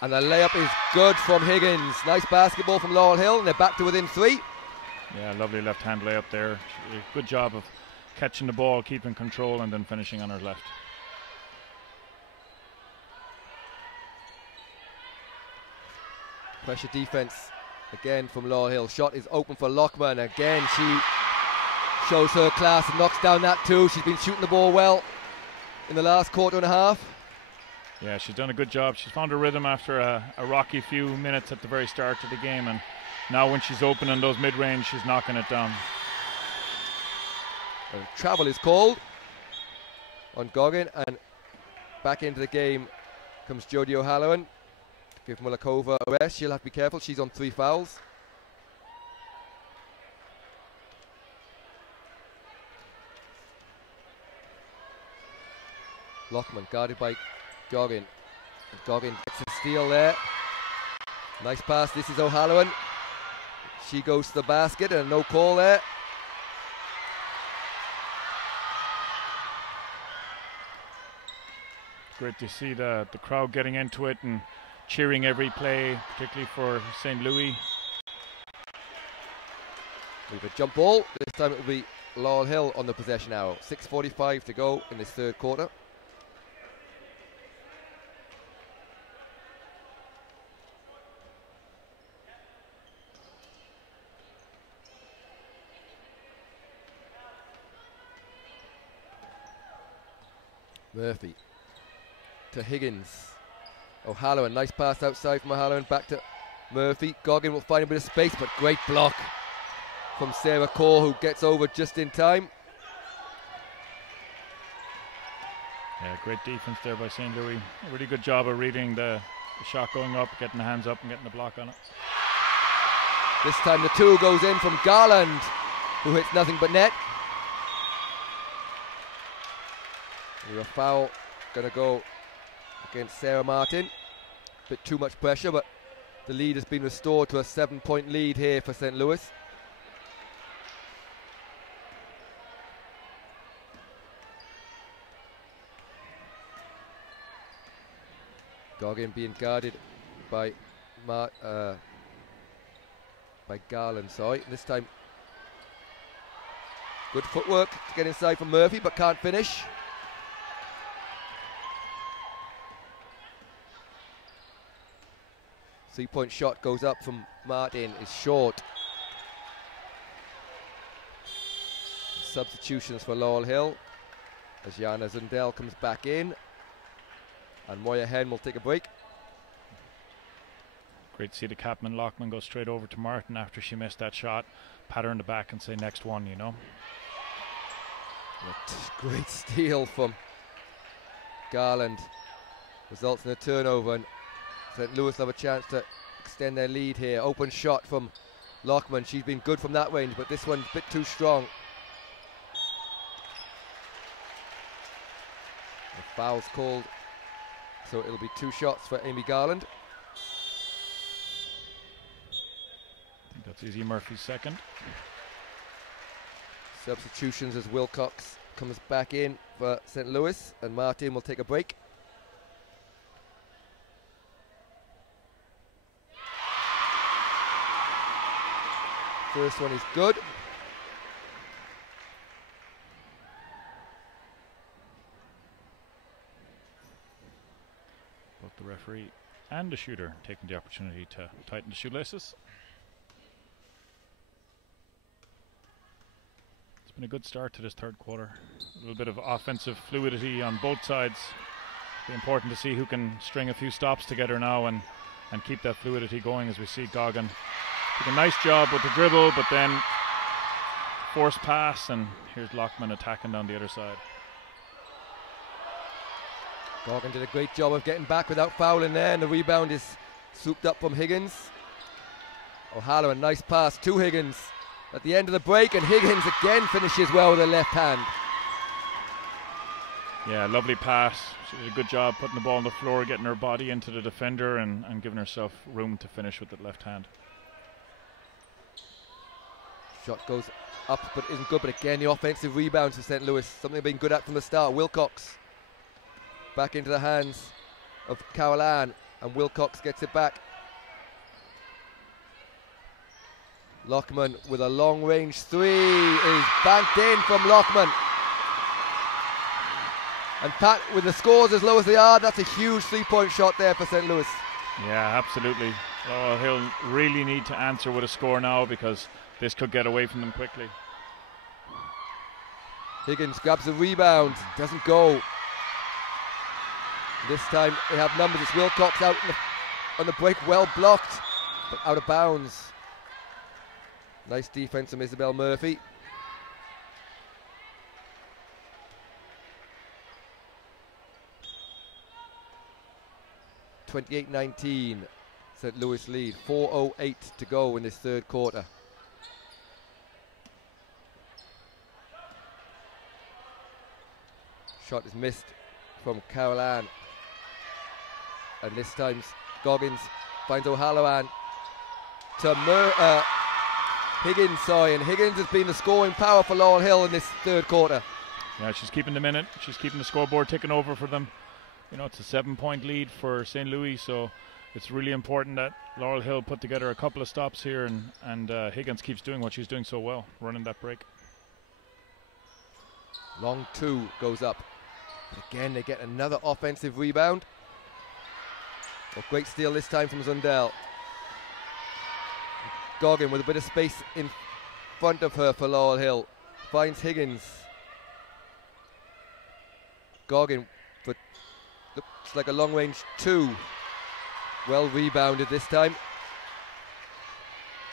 And the layup is good from Higgins. Nice basketball from Laurel Hill, and they're back to within 3. Yeah, lovely left-hand layup there. Good job of catching the ball, keeping control, and then finishing on her left. Pressure defense again from Laurel Hill. Shot is open for Lockman. Again, she shows her class and knocks down that 2. She's been shooting the ball well in the last quarter and a half. Yeah, she's done a good job. She's found her rhythm after a rocky few minutes at the very start of the game, and now when she's open in those mid-range, she's knocking it down. And travel is called on Goggin, and back into the game comes Jodie O'Halloran. Give Milikova a rest. She'll have to be careful. She's on 3 fouls. Lockman guarded by Goggin. And Goggin gets a steal there. Nice pass. This is O'Halloran. She goes to the basket, and no call there. Great to see the crowd getting into it and cheering every play, particularly for St. Louis. We have a jump ball. This time it will be Laurel Hill on the possession arrow. 6:45 to go in this third quarter. Murphy to Higgins. O'Halloran, nice pass outside from O'Halloran, back to Murphy. Goggin will find a bit of space, but great block from Sarah Core, who gets over just in time. Yeah, great defense there by St. Louis. A really good job of reading the shot going up, getting the hands up and getting the block on it. This time the 2 goes in from Garland, who hits nothing but net. A foul going to go against Sarah Martin. Bit too much pressure, but the lead has been restored to a 7-point lead here for St. Louis. Goggin being guarded by Garland, sorry. This time, good footwork to get inside from Murphy, but can't finish. Three-point shot goes up from Martin, is short. Substitutions for Laurel Hill as Jana Zundel comes back in, and Moya Hen will take a break. Great to see the captain Lockman go straight over to Martin after she missed that shot, pat her in the back and say next one, you know. Great steal from Garland results in a turnover, and St. Louis have a chance to extend their lead here. Open shot from Lockman. She's been good from that range, but this one's a bit too strong. The foul's called, so it'll be 2 shots for Amy Garland. I think that's Izzy Murphy's second. Substitutions as Wilcox comes back in for St. Louis, and Martin will take a break. First one is good. Both the referee and the shooter taking the opportunity to tighten the shoelaces. It's been a good start to this third quarter. A little bit of offensive fluidity on both sides. It'll be important to see who can string a few stops together now and keep that fluidity going, as we see Goggin did a nice job with the dribble, but then forced pass, and here's Lockman attacking down the other side. Goggin did a great job of getting back without fouling there, and the rebound is souped up from Higgins. O'Halloran, nice pass to Higgins at the end of the break, and Higgins again finishes well with her left hand. Yeah, lovely pass. She did a good job putting the ball on the floor, getting her body into the defender and giving herself room to finish with the left hand. Shot goes up but isn't good, but again the offensive rebounds for St. Louis, something they've been good at from the start. Wilcox back into the hands of Carol Ann, and Wilcox gets it back. Lockman with a long range three is banked in from Lockman. And Pat, with the scores as low as they are, that's a huge 3-point shot there for St. Louis. Yeah, absolutely. Laurel Hill really need to answer with a score now, because this could get away from them quickly. Higgins grabs the rebound, doesn't go. This time they have numbers. It's Wilcox out on the break, well blocked, but out of bounds. Nice defense from Isabel Murphy. (28-19) St. Louis lead. 4:08 to go in this third quarter. Shot is missed from Carol Ann, and this time Goggins finds O'Halloran to Higgins, and Higgins has been the scoring power for Laurel Hill in this third quarter. Yeah, she's keeping the minute. She's keeping the scoreboard ticking over for them. You know, it's a 7-point lead for St. Louis, so it's really important that Laurel Hill put together a couple of stops here, and Higgins keeps doing what she's doing so well, running that break. Long two goes up. Again, they get another offensive rebound. A great steal this time from Zundel. Goggin with a bit of space in front of her for Laurel Hill. Finds Higgins. Goggin for, looks like a long range two. Well rebounded this time.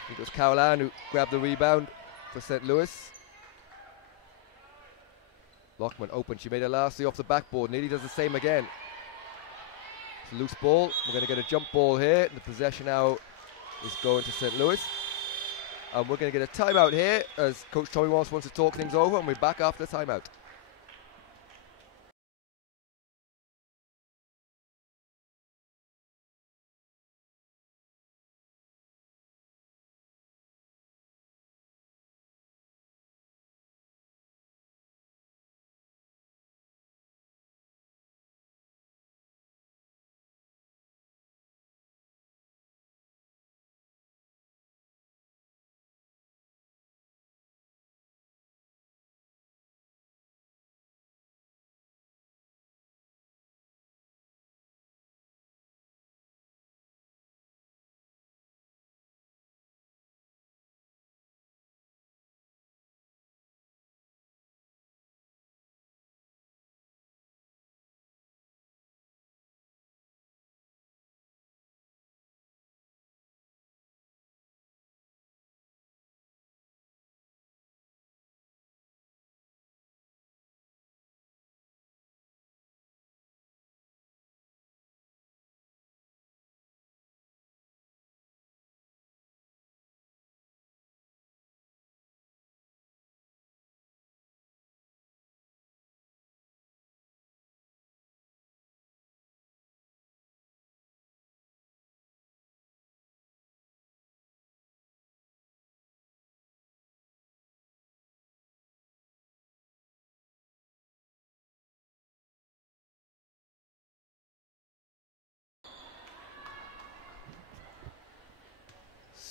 I think it was Carol Ann who grabbed the rebound for St. Louis. Lockman open, she made a last three off the backboard, nearly does the same again. It's a loose ball, we're going to get a jump ball here. The possession now is going to St. Louis. And we're going to get a timeout here as Coach Tommy Walsh wants to talk things over, and we're back after the timeout.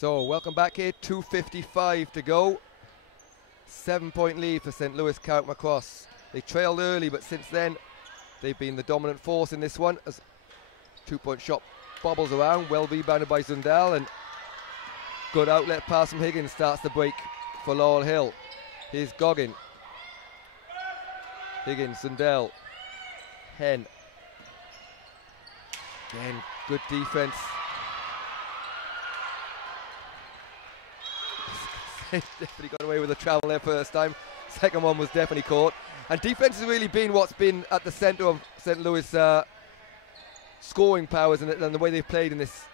So, welcome back here, 2:55 to go. 7-point lead for St. Louis Carrickmacross. They trailed early, but since then, they've been the dominant force in this one as 2-point shot bobbles around, well rebounded by Zundel, and good outlet pass from Higgins starts the break for Laurel Hill. Here's Goggin. Higgins, Zundel, Hen. Again, good defense. Definitely got away with the travel there first time. Second one was definitely caught. And defense has really been what's been at the centre of St. Louis scoring powers and the way they've played in this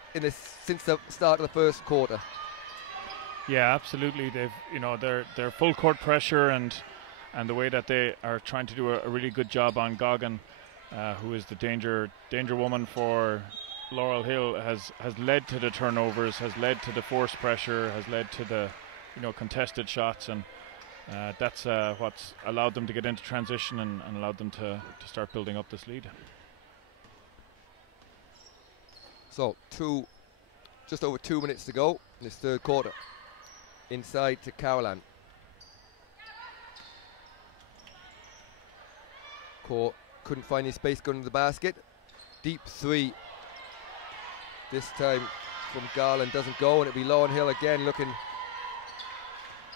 since the start of the first quarter. Yeah, absolutely. They've, they're full court pressure and the way that they are trying to do a really good job on Goggin, who is the danger woman for Laurel Hill, has led to the turnovers, has led to the forced pressure, has led to the contested shots, and that's what's allowed them to get into transition and allowed them to start building up this lead. So just over 2 minutes to go in this third quarter. Inside to Carolan. Court couldn't find any space going to the basket. Deep three. This time from Garland doesn't go, and it'll be Laurel Hill again looking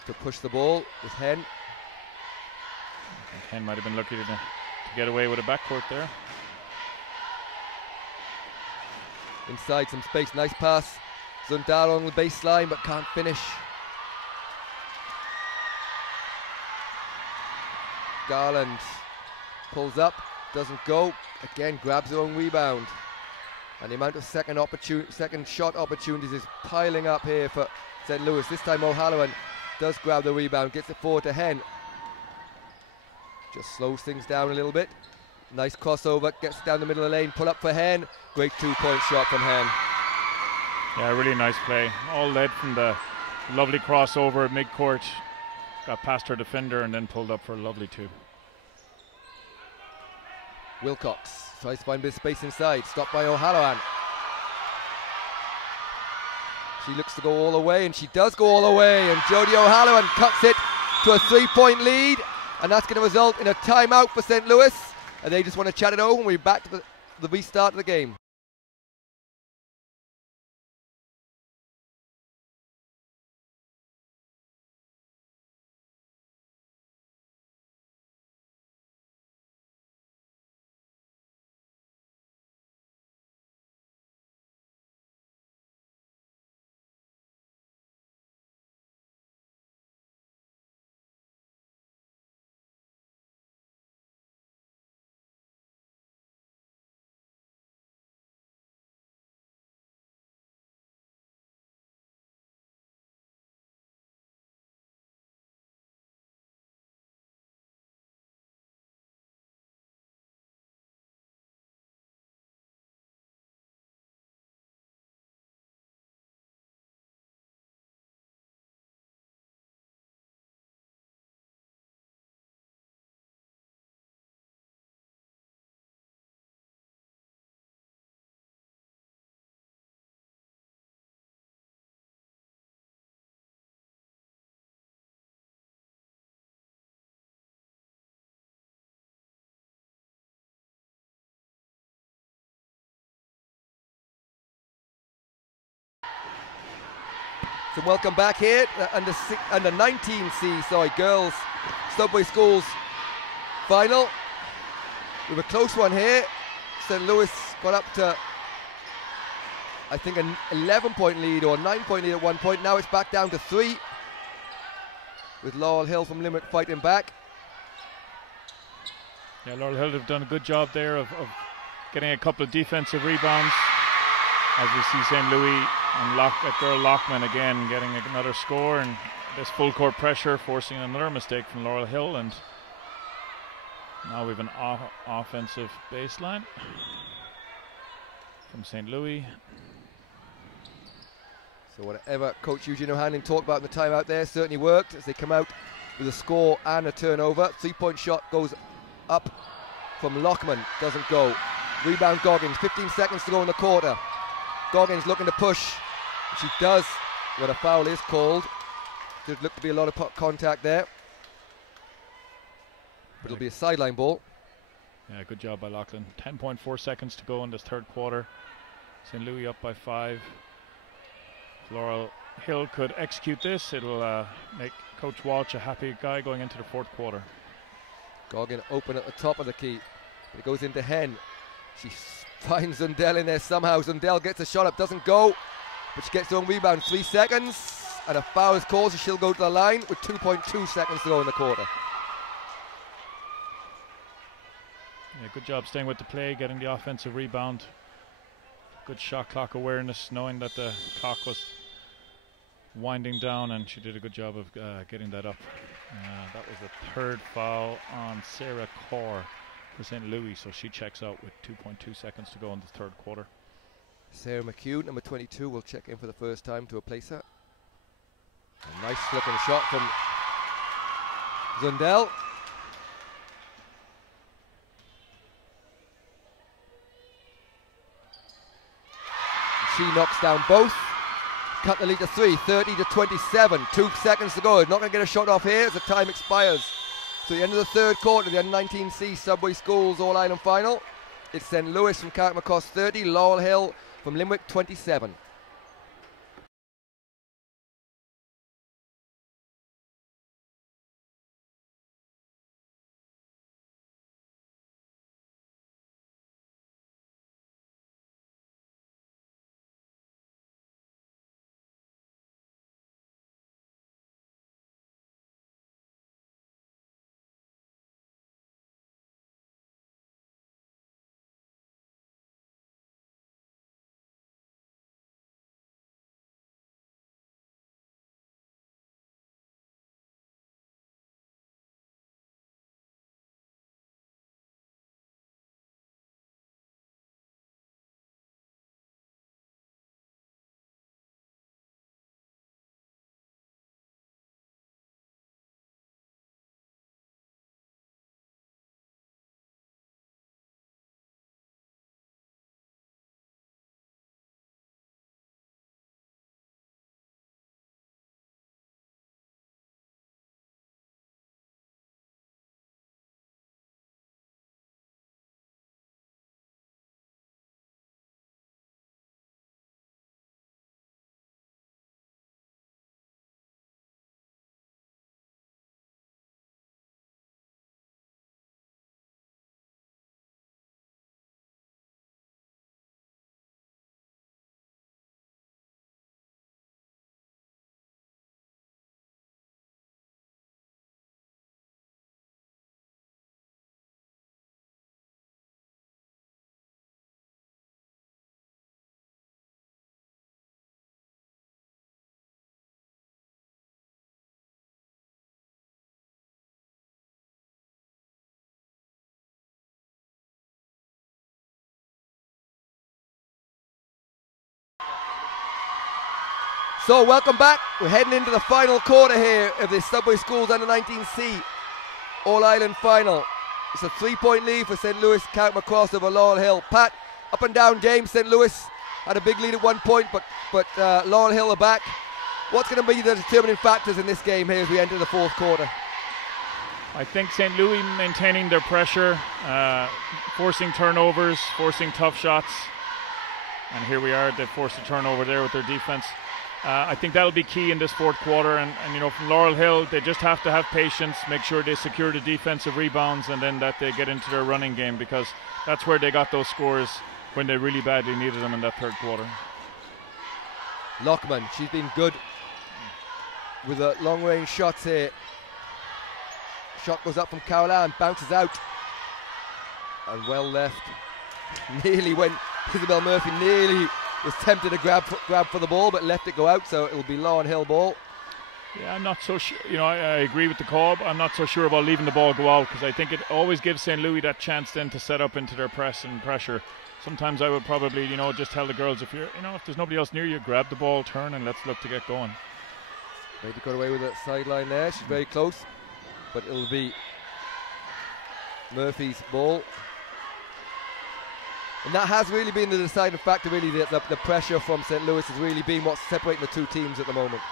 to push the ball with Hen. I think Hen might have been lucky to get away with a backcourt there. Inside some space, nice pass. Zundal on the baseline but can't finish. Garland pulls up, doesn't go. Again, grabs her own rebound. And the amount of second shot opportunities is piling up here for St. Louis. This time O'Halloran does grab the rebound, gets it forward to Hen. Just slows things down a little bit. Nice crossover, gets down the middle of the lane, pull up for Hen. Great 2-point shot from Hen. Yeah, really nice play. All led from the lovely crossover at midcourt. Got past her defender and then pulled up for a lovely 2. Wilcox tries to find a bit of space inside, stopped by O'Halloran. She looks to go all the way, and she does go all the way, and Jodie O'Halloran cuts it to a 3-point lead, and that's going to result in a timeout for St. Louis, and they just want to chat it over, and we're back to the restart of the game. So welcome back here, under 19C, girls Subway Schools final. We have a close one here. St. Louis got up to, I think, an 11-point lead or 9-point lead at one point. Now it's back down to 3, with Laurel Hill from Limerick fighting back. Yeah, Laurel Hill have done a good job there of getting a couple of defensive rebounds, as we see St. Louis and girl Lockman again getting another score, and this full court pressure forcing another mistake from Laurel Hill, and now we have an offensive baseline from St. Louis. So whatever Coach Eugene O'Hanlon talked about in the timeout there certainly worked as they come out with a score and a turnover. 3-point shot goes up from Lockman, doesn't go. Rebound Goggins, 15 seconds to go in the quarter. Goggins looking to push. She does But a foul is called. There looked to be a lot of contact there. But it'll be a sideline ball. Yeah, good job by Loughlin. 10.4 seconds to go in this third quarter. St. Louis up by 5. If Laurel Hill could execute this, it'll make Coach Walsh a happy guy going into the fourth quarter. Goggin open at the top of the key. But it goes into Hen. She finds Zundel in there somehow. Zundel gets a shot up, doesn't go. But she gets her own rebound. 3 seconds. And a foul is called, so she'll go to the line with 2.2 seconds to go in the quarter. Yeah, good job staying with the play, getting the offensive rebound. Good shot clock awareness, knowing that the clock was winding down, and she did a good job of getting that up. That was the third foul on Sarah Kaur for St. Louis, so she checks out with 2.2 seconds to go in the third quarter. Sarah McHugh, number 22, will check in for the first time to replace her. A nice flipping shot from Zundel. She knocks down both. Cut the lead to 3, 30-27. 2 seconds to go. Not going to get a shot off here as the time expires. So the end of the third quarter, the U19C Subway Schools All-Ireland Final. It's St. Louis from Carrickmacross 30, Laurel Hill from Limerick 27. So welcome back. We're heading into the final quarter here of the Subway Schools Under-19C All-Ireland Final. It's a 3-point lead for St. Louis Carrickmacross over Laurel Hill. Pat, up and down game. St. Louis had a big lead at 1 point, but Laurel Hill are back. What's going to be the determining factors in this game here as we enter the fourth quarter? I think St. Louis maintaining their pressure, forcing turnovers, forcing tough shots. And here we are, they forced a turnover there with their defense. I think that'll be key in this fourth quarter, and you know, from Laurel Hill, they just have to have patience, make sure they secure the defensive rebounds, and then that they get into their running game, because that's where they got those scores when they really badly needed them in that third quarter. Lockman, she's been good with the long-range shots here. Shot goes up from Caroline, bounces out, and well left. Nearly went, Isabel Murphy nearly was tempted to grab for the ball, but left it go out, so it'll be Laurel Hill ball. Yeah, I'm not so sure. You know, I agree with the call, but I'm not so sure about leaving the ball go out, because I think it always gives St. Louis that chance then to set up into their press and pressure. Sometimes I would probably, you know, just tell the girls, if you're, you know, if there's nobody else near you, grab the ball, turn, and let's look to get going. Maybe got away with that sideline there. She's very close, but it'll be Murphy's ball. And that has really been the deciding factor, really. The pressure from St. Louis has really been what's separating the two teams at the moment.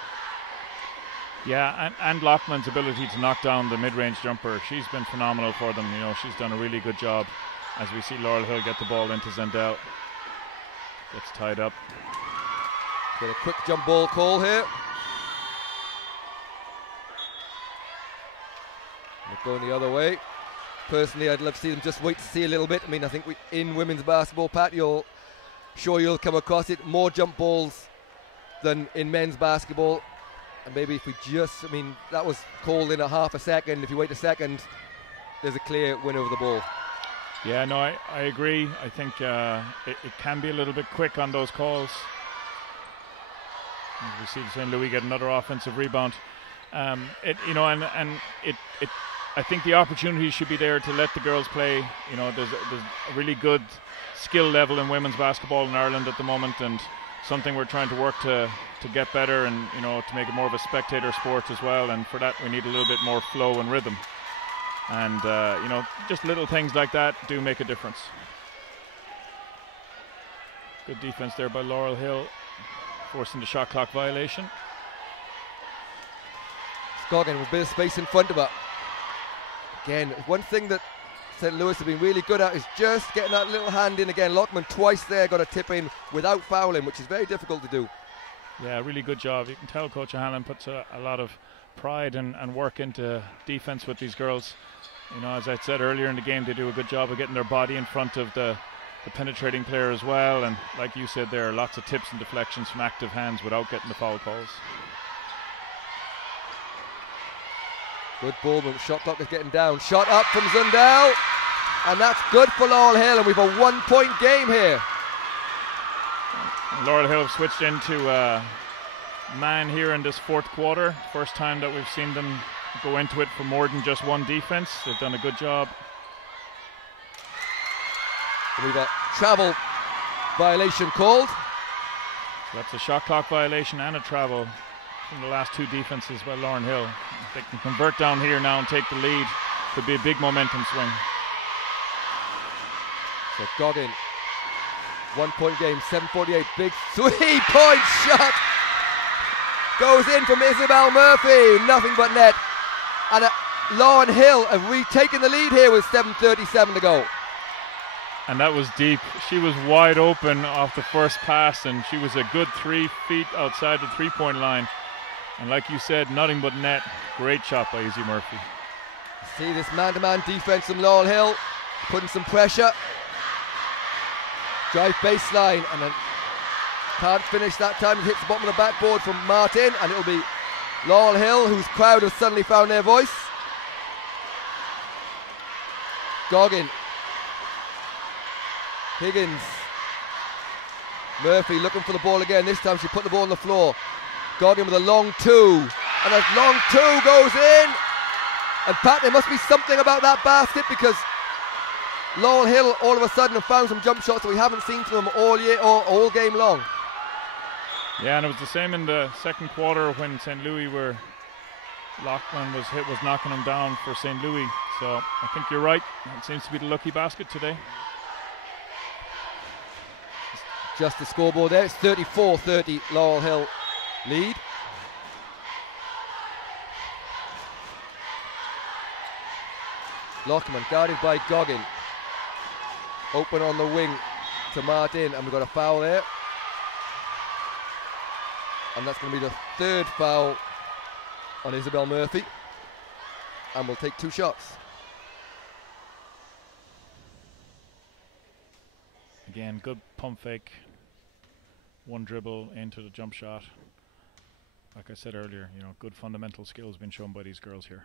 Yeah, and Lockman's ability to knock down the mid-range jumper, she's been phenomenal for them. You know, she's done a really good job as we see Laurel Hill get the ball into Zendel. Gets tied up. Get a quick jump ball call here. They're going the other way. Personally, I'd love to see them just wait to see a little bit. I mean, I think in women's basketball, Pat, you'll come across it, more jump balls than in men's basketball. And maybe if we just, I mean, that was called in a half a second. If you wait a second, there's a clear win over the ball. Yeah, no, I agree. I think it can be a little bit quick on those calls. And we see St. Louis get another offensive rebound. I think the opportunity should be there to let the girls play. You know, there's a really good skill level in women's basketball in Ireland at the moment, and something we're trying to work to get better, and you know, to make it more of a spectator sport as well. And for that, we need a little bit more flow and rhythm. And you know, just little things like that do make a difference. Good defense there by Laurel Hill, forcing the shot clock violation. Scoggin with a bit of space in front of her. Again, one thing that St. Louis have been really good at is just getting that little hand in again. Lockman twice there got a tip in without fouling, which is very difficult to do. Yeah, really good job. You can tell Coach O'Hanlon puts a lot of pride and work into defense with these girls. You know, as I said earlier in the game, they do a good job of getting their body in front of the penetrating player as well. And like you said, there are lots of tips and deflections from active hands without getting the foul calls. Good ball, but shot clock is getting down. Shot up from Zundel, and that's good for Laurel Hill, and we've a 1 point game here. Laurel Hill have switched into man here in this fourth quarter. First time that we've seen them go into it for more than just one defense. They've done a good job. We've got travel violation called. So that's a shot clock violation and a travel from the last two defenses by Laurel Hill. If they can convert down here now and take the lead, could be a big momentum swing. So Goggin, 1 point game, 7:48, big 3-point shot goes in from Isabel Murphy, nothing but net. And Laurel Hill have retaken the lead here with 7:37 to go. And that was deep. She was wide open off the first pass, and she was a good 3 feet outside the 3-point line. And like you said, nothing but net. Great shot by Izzy Murphy. See this man-to-man defense from Laurel Hill, putting some pressure. Drive baseline, and then can't finish that time. It hits the bottom of the backboard from Martin, and it'll be Laurel Hill, whose crowd has suddenly found their voice. Goggin, Higgins, Murphy looking for the ball again. This time she put the ball on the floor. Goggin with a long two, and a long two goes in. And Pat, there must be something about that basket, because Laurel Hill all of a sudden have found some jump shots that we haven't seen from them all year or all game long. Yeah, and it was the same in the second quarter when St. Louis Lockman was knocking them down for St. Louis. So I think you're right. It seems to be the lucky basket today. Just the scoreboard there. It's 34-30 Laurel Hill lead. Lockman guarded by Goggin. Open on the wing to Martin, and we've got a foul there. And that's going to be the third foul on Isabel Murphy. And we'll take 2 shots. Again, good pump fake. One dribble into the jump shot. Like I said earlier, you know, good fundamental skills being shown by these girls here.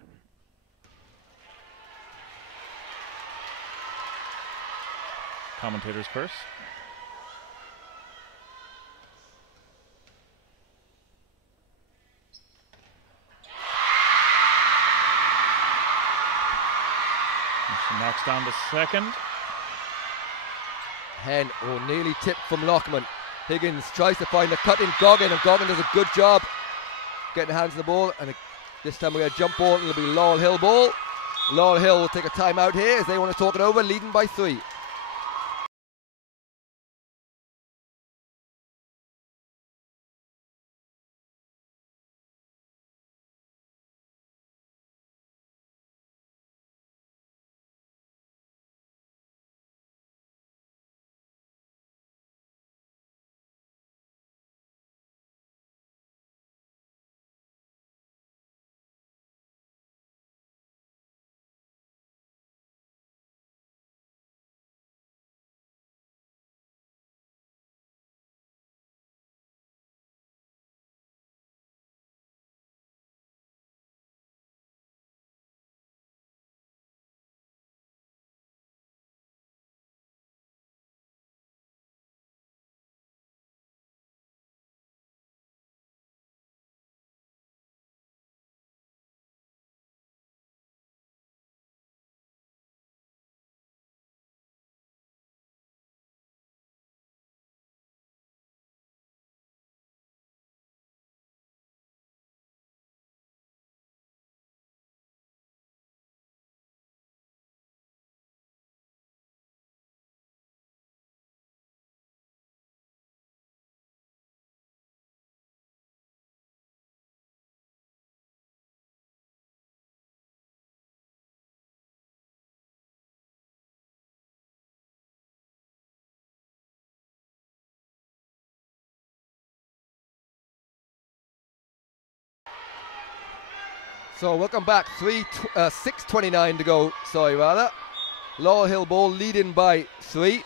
Commentator's curse. She knocks down the second. Hen, nearly tipped from Lockman. Higgins tries to find a cut in Goggin, and Goggin does a good job getting hands on the ball. And this time we got a jump ball, and it'll be Laurel Hill ball. Laurel Hill will take a timeout here as they want to talk it over, leading by 3. So welcome back. 6:29 to go. Sorry, rather. Laurel Hill ball leading by 3.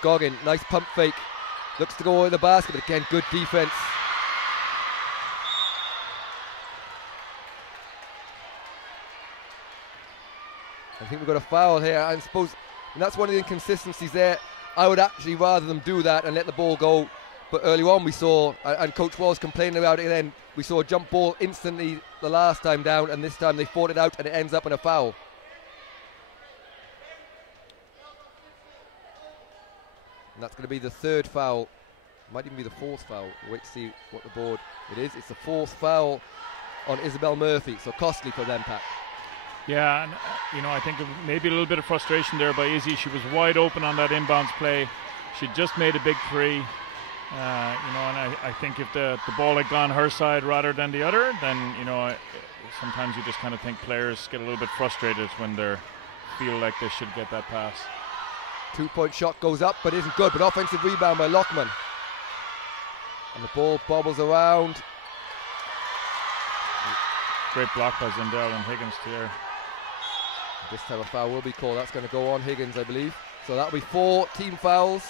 Goggin, nice pump fake. Looks to go in the basket, but again, good defense. I think we've got a foul here. I suppose, and that's one of the inconsistencies there. I would actually rather them do that and let the ball go. But early on we saw, and Coach was complaining about it then, we saw a jump ball instantly the last time down, and this time they fought it out and it ends up in a foul. And that's going to be the 3rd foul. Might even be the 4th foul. We'll wait to see what the board it is. It's the 4th foul on Isabel Murphy, so costly for them, Pat. Yeah, and I think maybe a little bit of frustration there by Izzy. She was wide open on that inbounds play. She just made a big 3. And I think if the ball had gone her side rather than the other, then sometimes you just kind of think players get a little bit frustrated when they feel like they should get that pass. 2-point shot goes up but isn't good, but offensive rebound by Lockman. And the ball bobbles around. Great block by Zindel and Higgins there. This time a foul will be called. That's going to go on Higgins, I believe. So that'll be 4 team fouls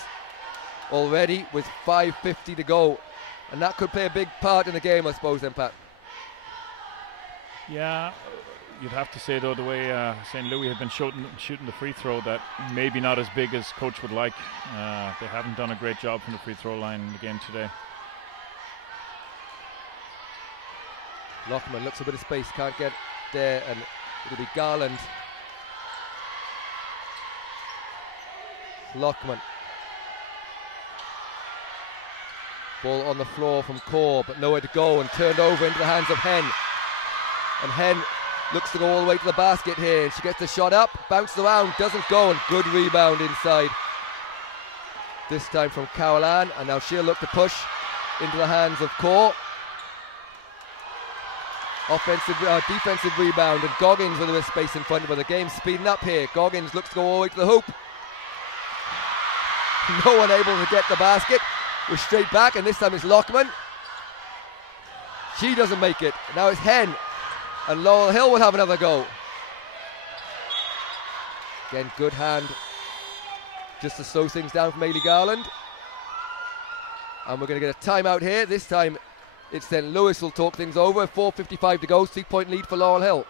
already with 5:50 to go. And that could play a big part in the game, I suppose, then, Pat. Yeah, you'd have to say, though, the way St. Louis have been shooting the free throw, that maybe not as big as coach would like. They haven't done a great job from the free throw line in the game today. Lockman looks a bit of space, can't get there, and it'll be Garland. Lockman. Ball on the floor from Core, but nowhere to go, and turned over into the hands of Hen. And Hen looks to go all the way to the basket here, and she gets the shot up, bounced around, doesn't go, and good rebound inside. This time from Caroline, and now she'll look to push into the hands of Core. Defensive rebound, and Goggins with a bit of space in front of her. The game's speeding up here. Goggins looks to go all the way to the hoop. No one able to get the basket. We're straight back, and this time it's Lockman. She doesn't make it. Now it's Hen, and Laurel Hill will have another go. Again, good hand just to slow things down from Ailey Garland. And we're going to get a timeout here. This time it's St. Louis will talk things over. 4:55 to go, 3-point lead for Laurel Hill.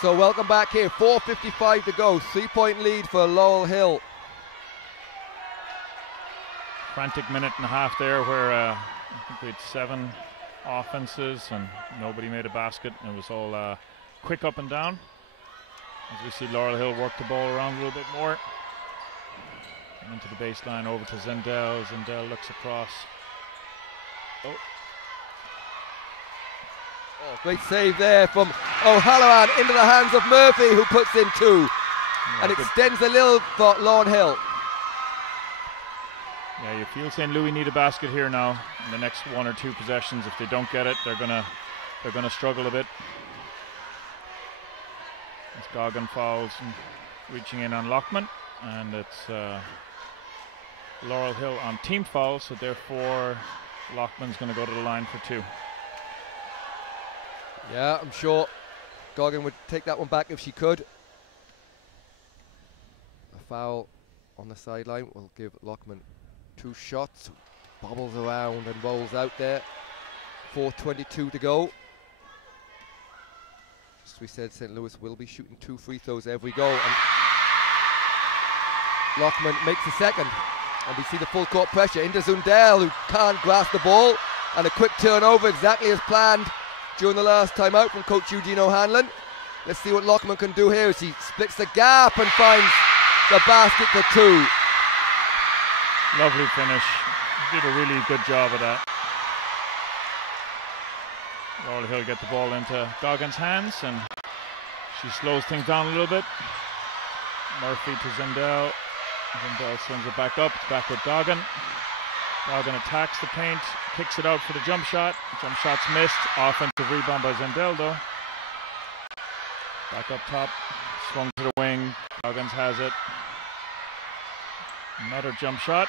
So welcome back here, 4:55 to go, 3-point lead for Laurel Hill. Frantic minute and a half there where I think we had 7 offenses and nobody made a basket. It was all quick up and down. As we see Laurel Hill work the ball around a little bit more. Into the baseline, over to Zindel. Zindel looks across. Oh, great save there from O'Halloran into the hands of Murphy, who puts in 2. Yeah, and extends a little for Laurel Hill. Yeah, you feel St. Louis need a basket here now in the next 1 or 2 possessions. If they don't get it, they're gonna struggle a bit. As Goggin fouls and reaching in on Lockman. and it's Laurel Hill on team foul, so therefore Lockman's going to go to the line for 2. Yeah, I'm sure Goggin would take that one back if she could. A foul on the sideline will give Lockman 2 shots. Bobbles around and rolls out there. 4:22 to go. As we said, St. Louis will be shooting 2 free throws every go. And Lockman makes the second. And we see the full court pressure into Zundel, who can't grasp the ball. And a quick turnover, exactly as planned during the last time out from coach Eugene O'Hanlon. Let's see what Lockman can do here as he splits the gap and finds the basket for 2. Lovely finish. Did a really good job of that. Laurel Hill get the ball into Goggin's hands, and she slows things down a little bit. Murphy to Zundel. Zundel swings it back up. It's back with Goggin. Goggin attacks the paint, kicks it out for the jump shot. Jump shot's missed. Offensive rebound by Zundel though. Back up top. Swung to the wing. Goggins has it. Another jump shot.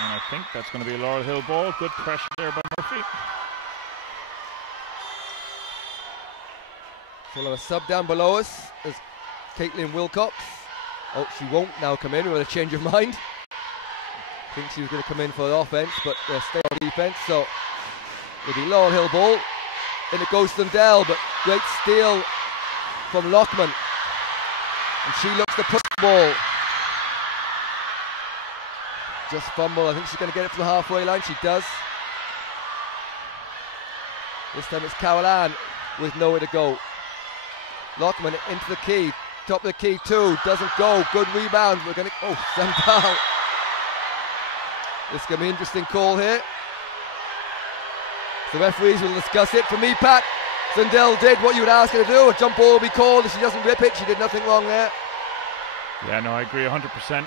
And I think that's going to be a Laurel Hill ball. Good pressure there by Murphy. So we'll have a sub down below us as Caitlin Wilcox. Oh, she won't now come in with a change of mind. I think she was going to come in for the offense, but stay on defense. So it'll be Laurel Hill ball. In it goes to Dell, but great steal from Lockman. And she looks to push the ball. Just fumble. I think she's going to get it from the halfway line. She does. This time it's Caroline with nowhere to go. Lockman into the key. Top of the key too. Doesn't go. Good rebound. We're going to... Oh, sent out. It's going to be an interesting call here. The referees will discuss it. For me, Pat, Zundel did what you would ask her to do. A jump ball will be called. If she doesn't rip it, she did nothing wrong there. Yeah, no, I agree 100%.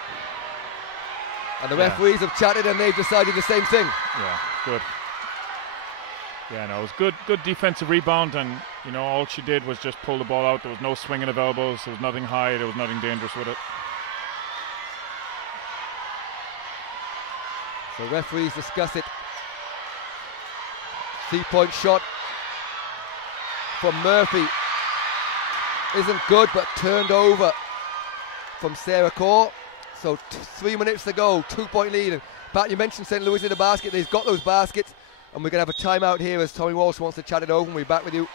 And the referees have chatted and they've decided the same thing. Yeah, good. Yeah, no, it was good defensive rebound, and you know, all she did was just pull the ball out. There was no swinging of elbows. There was nothing high. There was nothing dangerous with it. So referees discuss it. 3-point shot from Murphy isn't good, but turned over from Sarah Core. So 3 minutes to go, 2-point lead. And Pat, you mentioned St. Louis in the basket. They've got those baskets, and we're going to have a timeout here as Tommy Walsh wants to chat it over, and we'll be back with you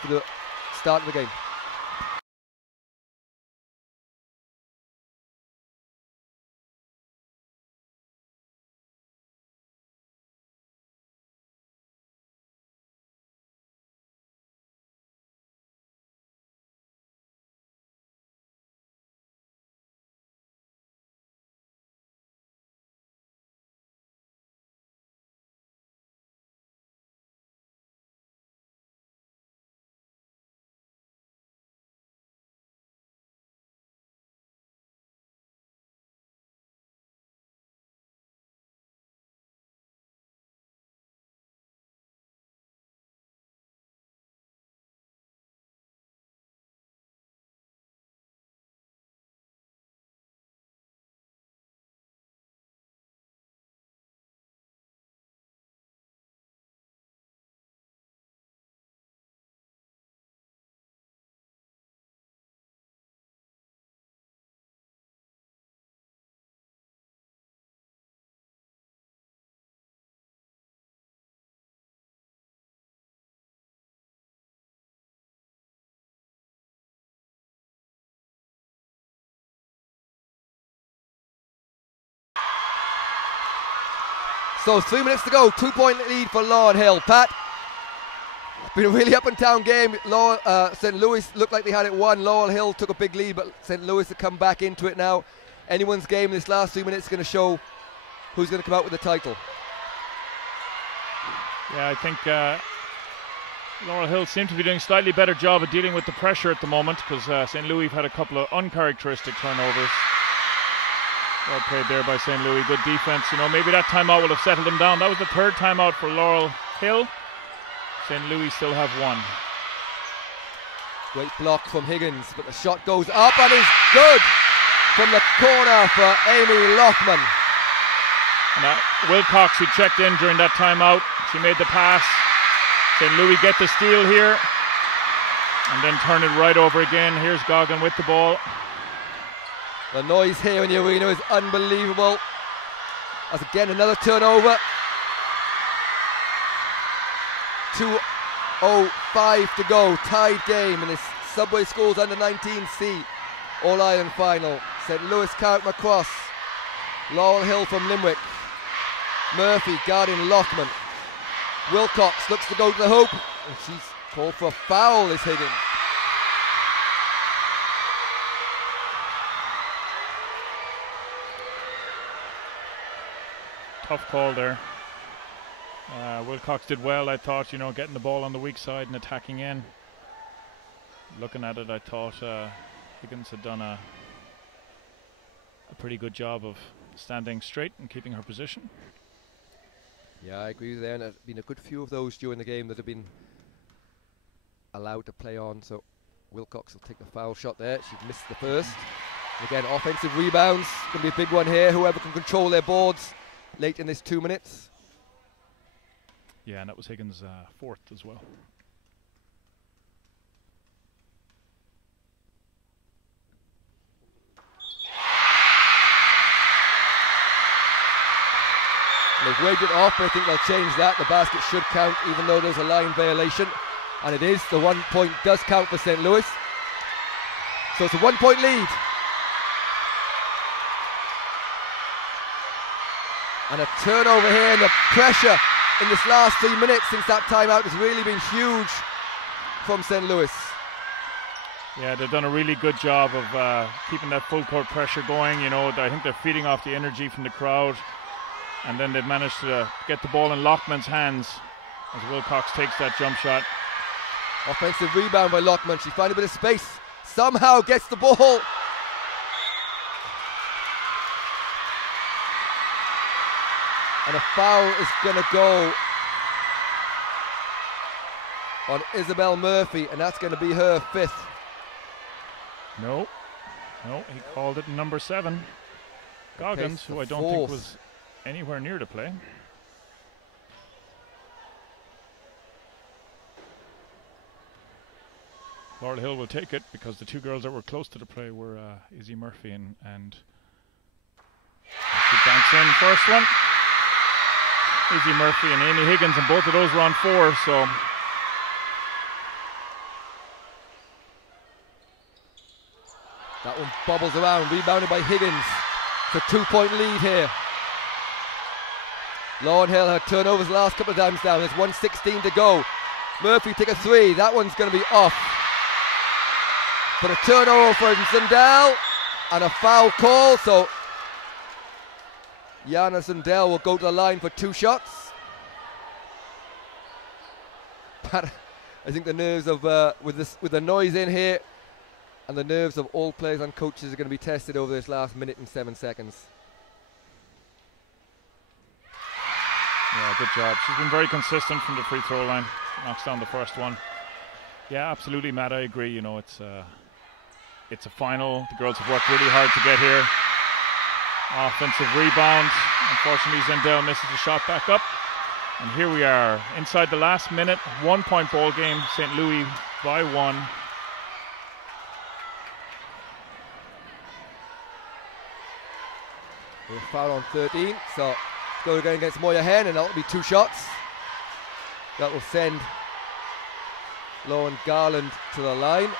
for the start of the game. So 3 minutes to go, 2-point lead for Laurel Hill. Pat, it's been a really up and down game. St. Louis looked like they had it won. Laurel Hill took a big lead, but St. Louis have come back into it now. Anyone's game in this last 3 minutes is going to show who's going to come out with the title. Yeah, I think Laurel Hill seem to be doing a slightly better job of dealing with the pressure at the moment, because St. Louis have had a couple of uncharacteristic turnovers. Well played there by St. Louis. Good defense. You know, maybe that timeout will have settled them down. That was the third timeout for Laurel Hill. St. Louis still have one. Great block from Higgins, but the shot goes up and is good from the corner for Amy Lockman. And Wilcox, who checked in during that timeout, she made the pass. St. Louis get the steal here and then turn it right over again. Here's Goggin with the ball. The noise here in the arena is unbelievable. As again another turnover. 2:05 to go, tied game in this Subway Schools Under-19C All-Ireland final. St. Louis Carrickmacross, Laurel Hill from Limerick, Murphy guarding Lockman. Wilcox looks to go to the hoop, and she's called for a foul, is Higgins. Tough call there. Wilcox did well, I thought, getting the ball on the weak side and attacking in. Looking at it, I thought Higgins had done a pretty good job of standing straight and keeping her position. Yeah, I agree with there, and there's been a good few of those during the game that have been allowed to play on, so Wilcox will take the foul shot there. She's missed the first. And again, offensive rebounds, going to be a big one here, whoever can control their boards late in this 2 minutes. Yeah, and that was Higgins' fourth as well. They've waved it off, but I think they'll change that. The basket should count, even though there's a line violation. And it is. The 1 point does count for St. Louis. So it's a 1 point lead. And a turnover here, and the pressure in this last 3 minutes since that timeout has really been huge from St. Louis. Yeah, they've done a really good job of keeping that full court pressure going. I think they're feeding off the energy from the crowd. And then they've managed to get the ball in Lockman's hands as Wilcox takes that jump shot. Offensive rebound by Lockman. She finds a bit of space. Somehow gets the ball. And a foul is going to go on Isabel Murphy, and that's going to be her fifth. No, he called it number 7. Goggins, who I don't think was anywhere near to play. Laurel Hill will take it because the two girls that were close to the play were Izzy Murphy and she banks in first one. Izzy Murphy and Amy Higgins, and both of those were on 4, so that one bobbles around, rebounded by Higgins. It's a 2 point lead here. Laurel Hill had turnovers the last couple of times down. There's 1:16 to go. Murphy take a 3. That one's going to be off. But a turnover for Zundel and a foul call. So Jana Zundel will go to the line for 2 shots. But I think the nerves of with the noise in here, and the nerves of all players and coaches are going to be tested over this last minute and 7 seconds. Yeah, good job. She's been very consistent from the free throw line. Knocks down the first one. Yeah, absolutely, Matt. I agree. It's a final. The girls have worked really hard to get here. Offensive rebound. Unfortunately, Zundel misses the shot back up. And here we are inside the last minute. 1 point ball game. St. Louis by 1. We're foul on 13, so go again against Moya Hen, and that'll be 2 shots. That will send Lauren Garland to the line.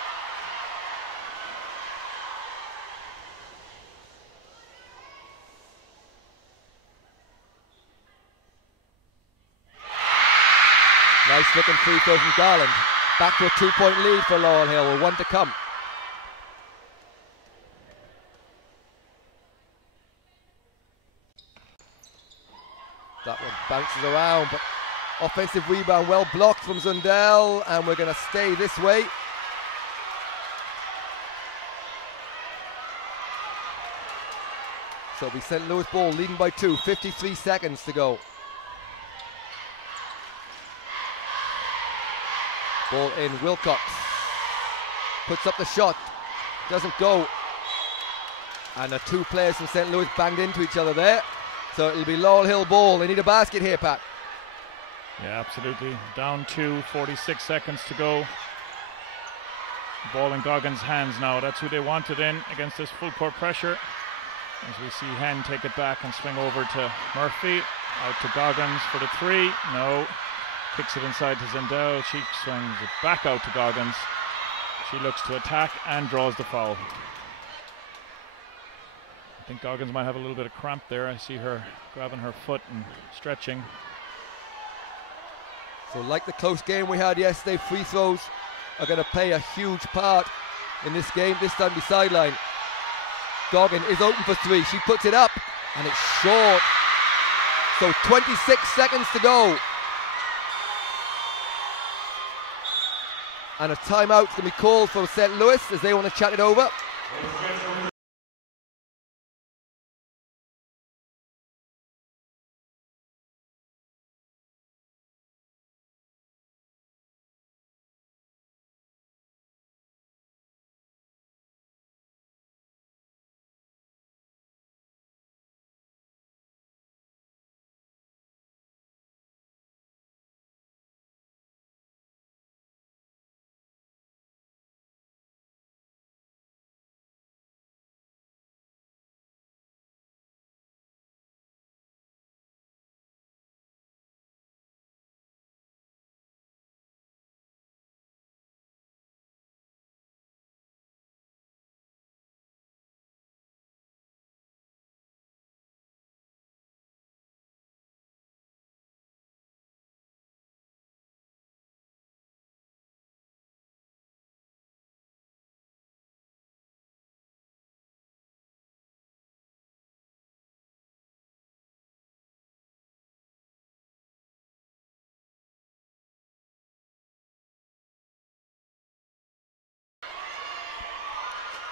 Nice looking free throw from Garland. Back to a 2 point lead for Laurel Hill, with 1 to come. That one bounces around, but offensive rebound well blocked from Zundel, and we're going to stay this way. So it'll be St. Louis ball leading by 2, 53 seconds to go. Ball in, Wilcox puts up the shot, doesn't go. And the two players from St. Louis banged into each other there. So it'll be Laurel Hill ball. They need a basket here, Pat. Yeah, absolutely. Down 46 seconds to go. Ball in Goggins' hands now. That's who they wanted in against this full court pressure. As we see Hen take it back and swing over to Murphy. Out to Goggins for the three. No. Kicks it inside to Zendel. She swings it back out to Goggins. She looks to attack and draws the foul. I think Goggins might have a little bit of cramp there. I see her grabbing her foot and stretching. So like the close game we had yesterday, free throws are going to play a huge part in this game. This time the sideline. Goggin is open for three. She puts it up and it's short. So 26 seconds to go. And a timeout's going to be called for St. Louis as they want to chat it over.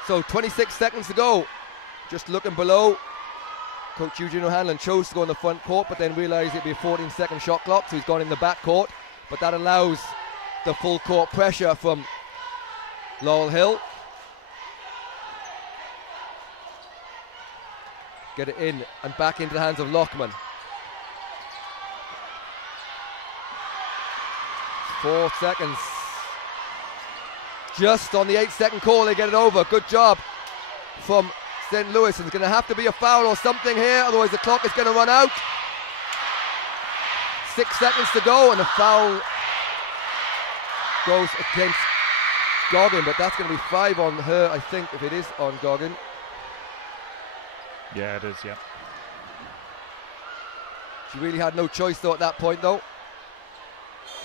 So 26 seconds to go. Just looking below. Coach Eugene O'Hanlon chose to go in the front court, but then realised it'd be a 14-second shot clock, so he's gone in the back court. But that allows the full court pressure from Laurel Hill. Get it in and back into the hands of Lockman. 4 seconds. Just on the 8-second call, they get it over. Good job from St. Louis. And it's going to have to be a foul or something here, otherwise the clock is going to run out. 6 seconds to go, and the foul goes against Goggin, but that's going to be 5 on her, I think, if it is on Goggin. Yeah, it is, yeah. She really had no choice, though, at that point, though.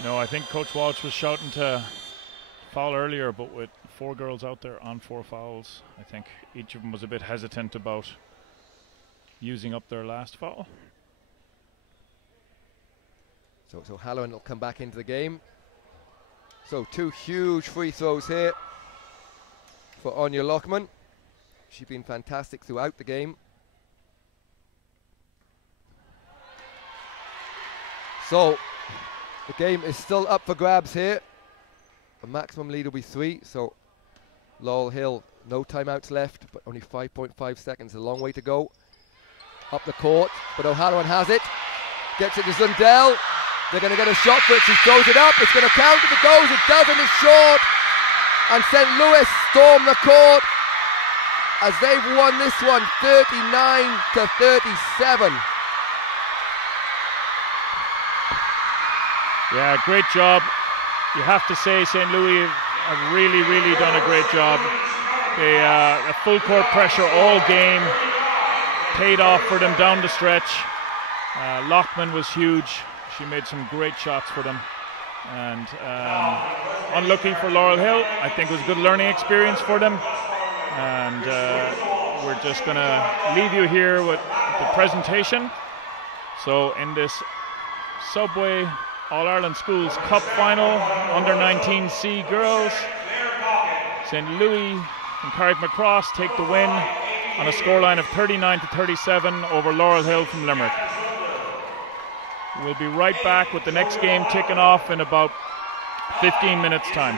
No, I think Coach Walsh was shouting to foul earlier, but with 4 girls out there on 4 fouls, I think each of them was a bit hesitant about using up their last foul. So Halloran will come back into the game. So 2 huge free throws here for Anya Lockman. She's been fantastic throughout the game. So the game is still up for grabs here. The maximum lead will be 3, so Laurel Hill, no timeouts left, but only 5.5 seconds, a long way to go. Up the court, but O'Halloran has it. Gets it to Zundell. They're going to get a shot for it. She throws it up. It's going to count if it goes. It doesn't. It's short. And St. Louis storm the court as they've won this one 39-37. Yeah, great job. You have to say St. Louis have really, really done a great job. They a full court pressure all game paid off for them down the stretch. Lockman was huge. She made some great shots for them. And unlucky for Laurel Hill. I think it was a good learning experience for them. And we're just going to leave you here with the presentation. So in this Subway All-Ireland Schools Cup Final, Under-19C girls, St. Louis and Carrickmacross take the win on a scoreline of 39-37 over Laurel Hill from Limerick. We'll be right back with the next game kicking off in about 15 minutes' time.